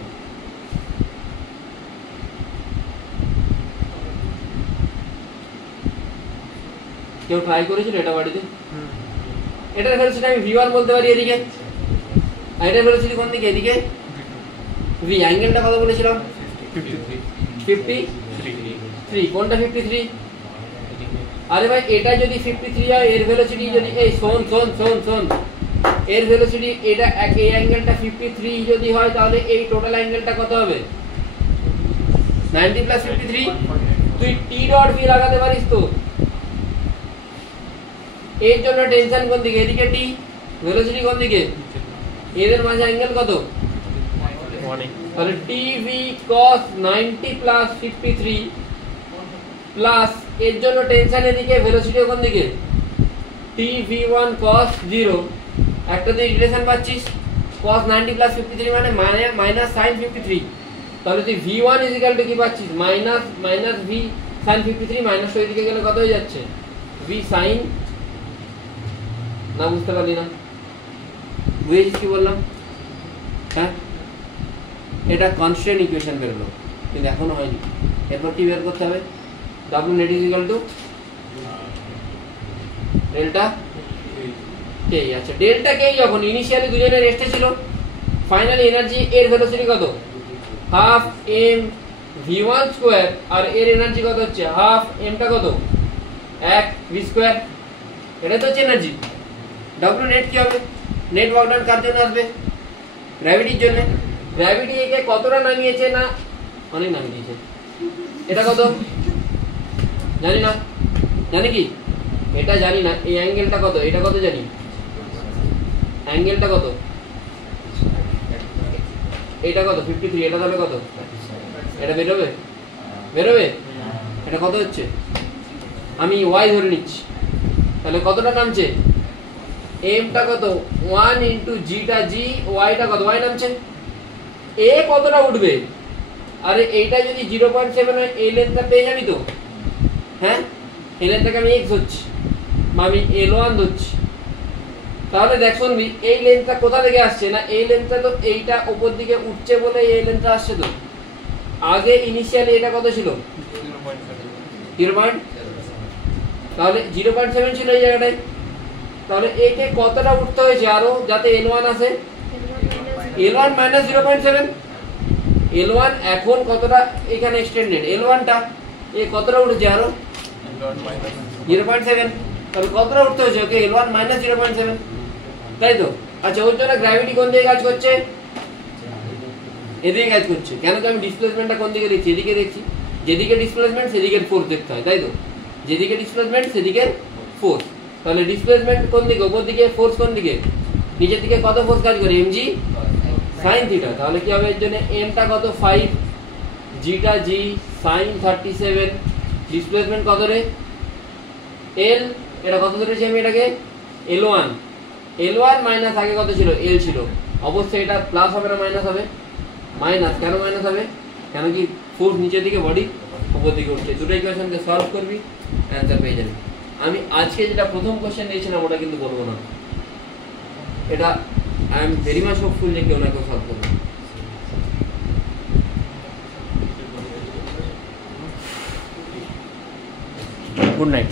কেউ ট্রাই করেছিল এটা বাড়িতে? এটার ভেলোসিটি আমি v1 বলতে পারি এদিকে, আর এটার ভেলোসিটি কোন দিকে, এদিকে। v অ্যাঙ্গেলটা কত বলেছিলাম? 53। কোনটা 53? আরে ভাই এটা যদি 53 হয়, এর ভেলোসিটি যদি এই শোন এর ভেলোসিটি এটা এই অ্যাঙ্গেলটা 53 যদি হয়, তাহলে এই টোটাল অ্যাঙ্গেলটা কত হবে? 90 + 53। তুই টি ডট ভি লাগাতে পারিস তো। এর জন্য টেনশন কোন দিকে, এদিকে টি, ভেলোসিটি কোন দিকে, এদের মাঝে অ্যাঙ্গেল কত? তাহলে টি ভি cos 90 + 53 প্লাস এর জন্য টেনশন এদিকে, ভেলোসিটি কোন দিকে, টি v1 cos 0। একটা তুই রিলেশন পাচ্ছিস, cos 90 + 53 মানে মাইনাস sin 53। তাহলে তুই v1 কি পাচ্ছিস, মাইনাস v sin 53, মাইনাস ওই দিকে গেলে কত হয়ে যাচ্ছে, v sin। না বুঝতে পারলি না? বুঝেছিস কি বললাম? হ্যাঁ, এটা কনস্ট্যান্ট ইকুয়েশন বেরোলো, কিন্তু এখনো হয়নি। এরপর কি বের করতে হবে, W net = ডেল্টা কে। আচ্ছা ডেল্টা কে যখন ইনিশিয়ালি দুজনের রেস্টে ছিল, ফাইনালি এনার্জি এর ভেলোসিটি কত, হাফ m v1 স্কয়ার, আর এর এনার্জি কত হচ্ছে হাফ m টা কত, 1 v স্কয়ার। এটা তো হচ্ছে এনার্জি। W নেট কি হবে, নেট ওয়ার্ক ডান কার জন্য আসবে, গ্র্যাভিটির জন্য। গ্র্যাভিটি একে কতটা নামিয়েছে, না অনেক নামিয়ে দিয়েছে। এটা কত জানি না, জানি কি, এটা জানি না। এই অ্যাঙ্গেলটা কত, এটা কত জানি, অ্যাঙ্গেলটা কত, এটা কত 53, এটা তাহলে কত, এটা বেরোবে, এটা কত হচ্ছে, আমি y ধরে নিচ্ছি। তাহলে কতটা নামছে, m টা কত 1 * g টা g, y টা কত, y নামছে। এ কতটা উঠবে, আরে এইটা যদি 0.7 হয়, এই লেন্থটা পেয়ে যাবি তো। হ্যাঁ, এই লেন্থটাকে আমি x ধরছি বা আমি L1 ধরছি। তাহলে দেখ শুনবি, এই লেন্থটা কোথা থেকে আসছে, না এই লেন্থটা তো এইটা উপর দিকে উঠছে বলে এই লেন্থটা আসছে। তো আগে ইনিশিয়ালি এটা কত ছিল, 0. তাহলে 0.7 ছিল এই জায়গাটায়। তাহলে একে কতটা উঠতে হয়েছে আরো, যাতে L1 আসে, L1 - 0.7। L1 এখন কতটা এখানে এক্সটেন্ডেড, L1 টা এ কতটা উঠেছে আরো 0.7। তাহলে কতটা উঠতে হয়েছে ওকে, L1 - 0.7, তাই তো। আচ্ছা ওর জন্য গ্র্যাভিটি কোন দিকে কাজ করছে, এদিকে কাজ করছে। কেন তো আমি ডিসপ্লেসমেন্টটা কোন দিকে দেখছি, এদিকে দেখছি। যেদিকে ডিসপ্লেসমেন্ট সেদিকের ফোর্স দেখতে হয়, তাই তো। যেদিকে ডিসপ্লেসমেন্ট সেদিকের ফোর্স। তাহলে ডিসপ্লেসমেন্ট কোন দিকে, উপর দিকে, ফোর্স কোন দিকে, নিচের দিকে। কত ফোর্স কাজ করে, mg sin θ। তাহলে কি হবে, এর জন্য m টা কত 5, g টা g sin 37, ডিসপ্লেসমেন্ট কত রে l, এটা কত ধরেছি আমি এটাকে L1 মাইনাস আগে কত ছিল, l ছিল। অবশ্যই এটা প্লাস হবে না মাইনাস হবে, মাইনাস। কেন মাইনাস হবে, কেন কি ফোর্স নিচের দিকে, বডি উপর দিকে উঠছে। দুটো ইকুয়েশনকে সলভ করবি, অ্যান্সার পেয়ে যাবি। আমি আজকে যেটা প্রথম কোশ্চেন দিয়েছিলাম ওটা কিন্তু বলবো না, এটা I am very much hopeful যে কেউ না কেউ সলভ করবে। Good night.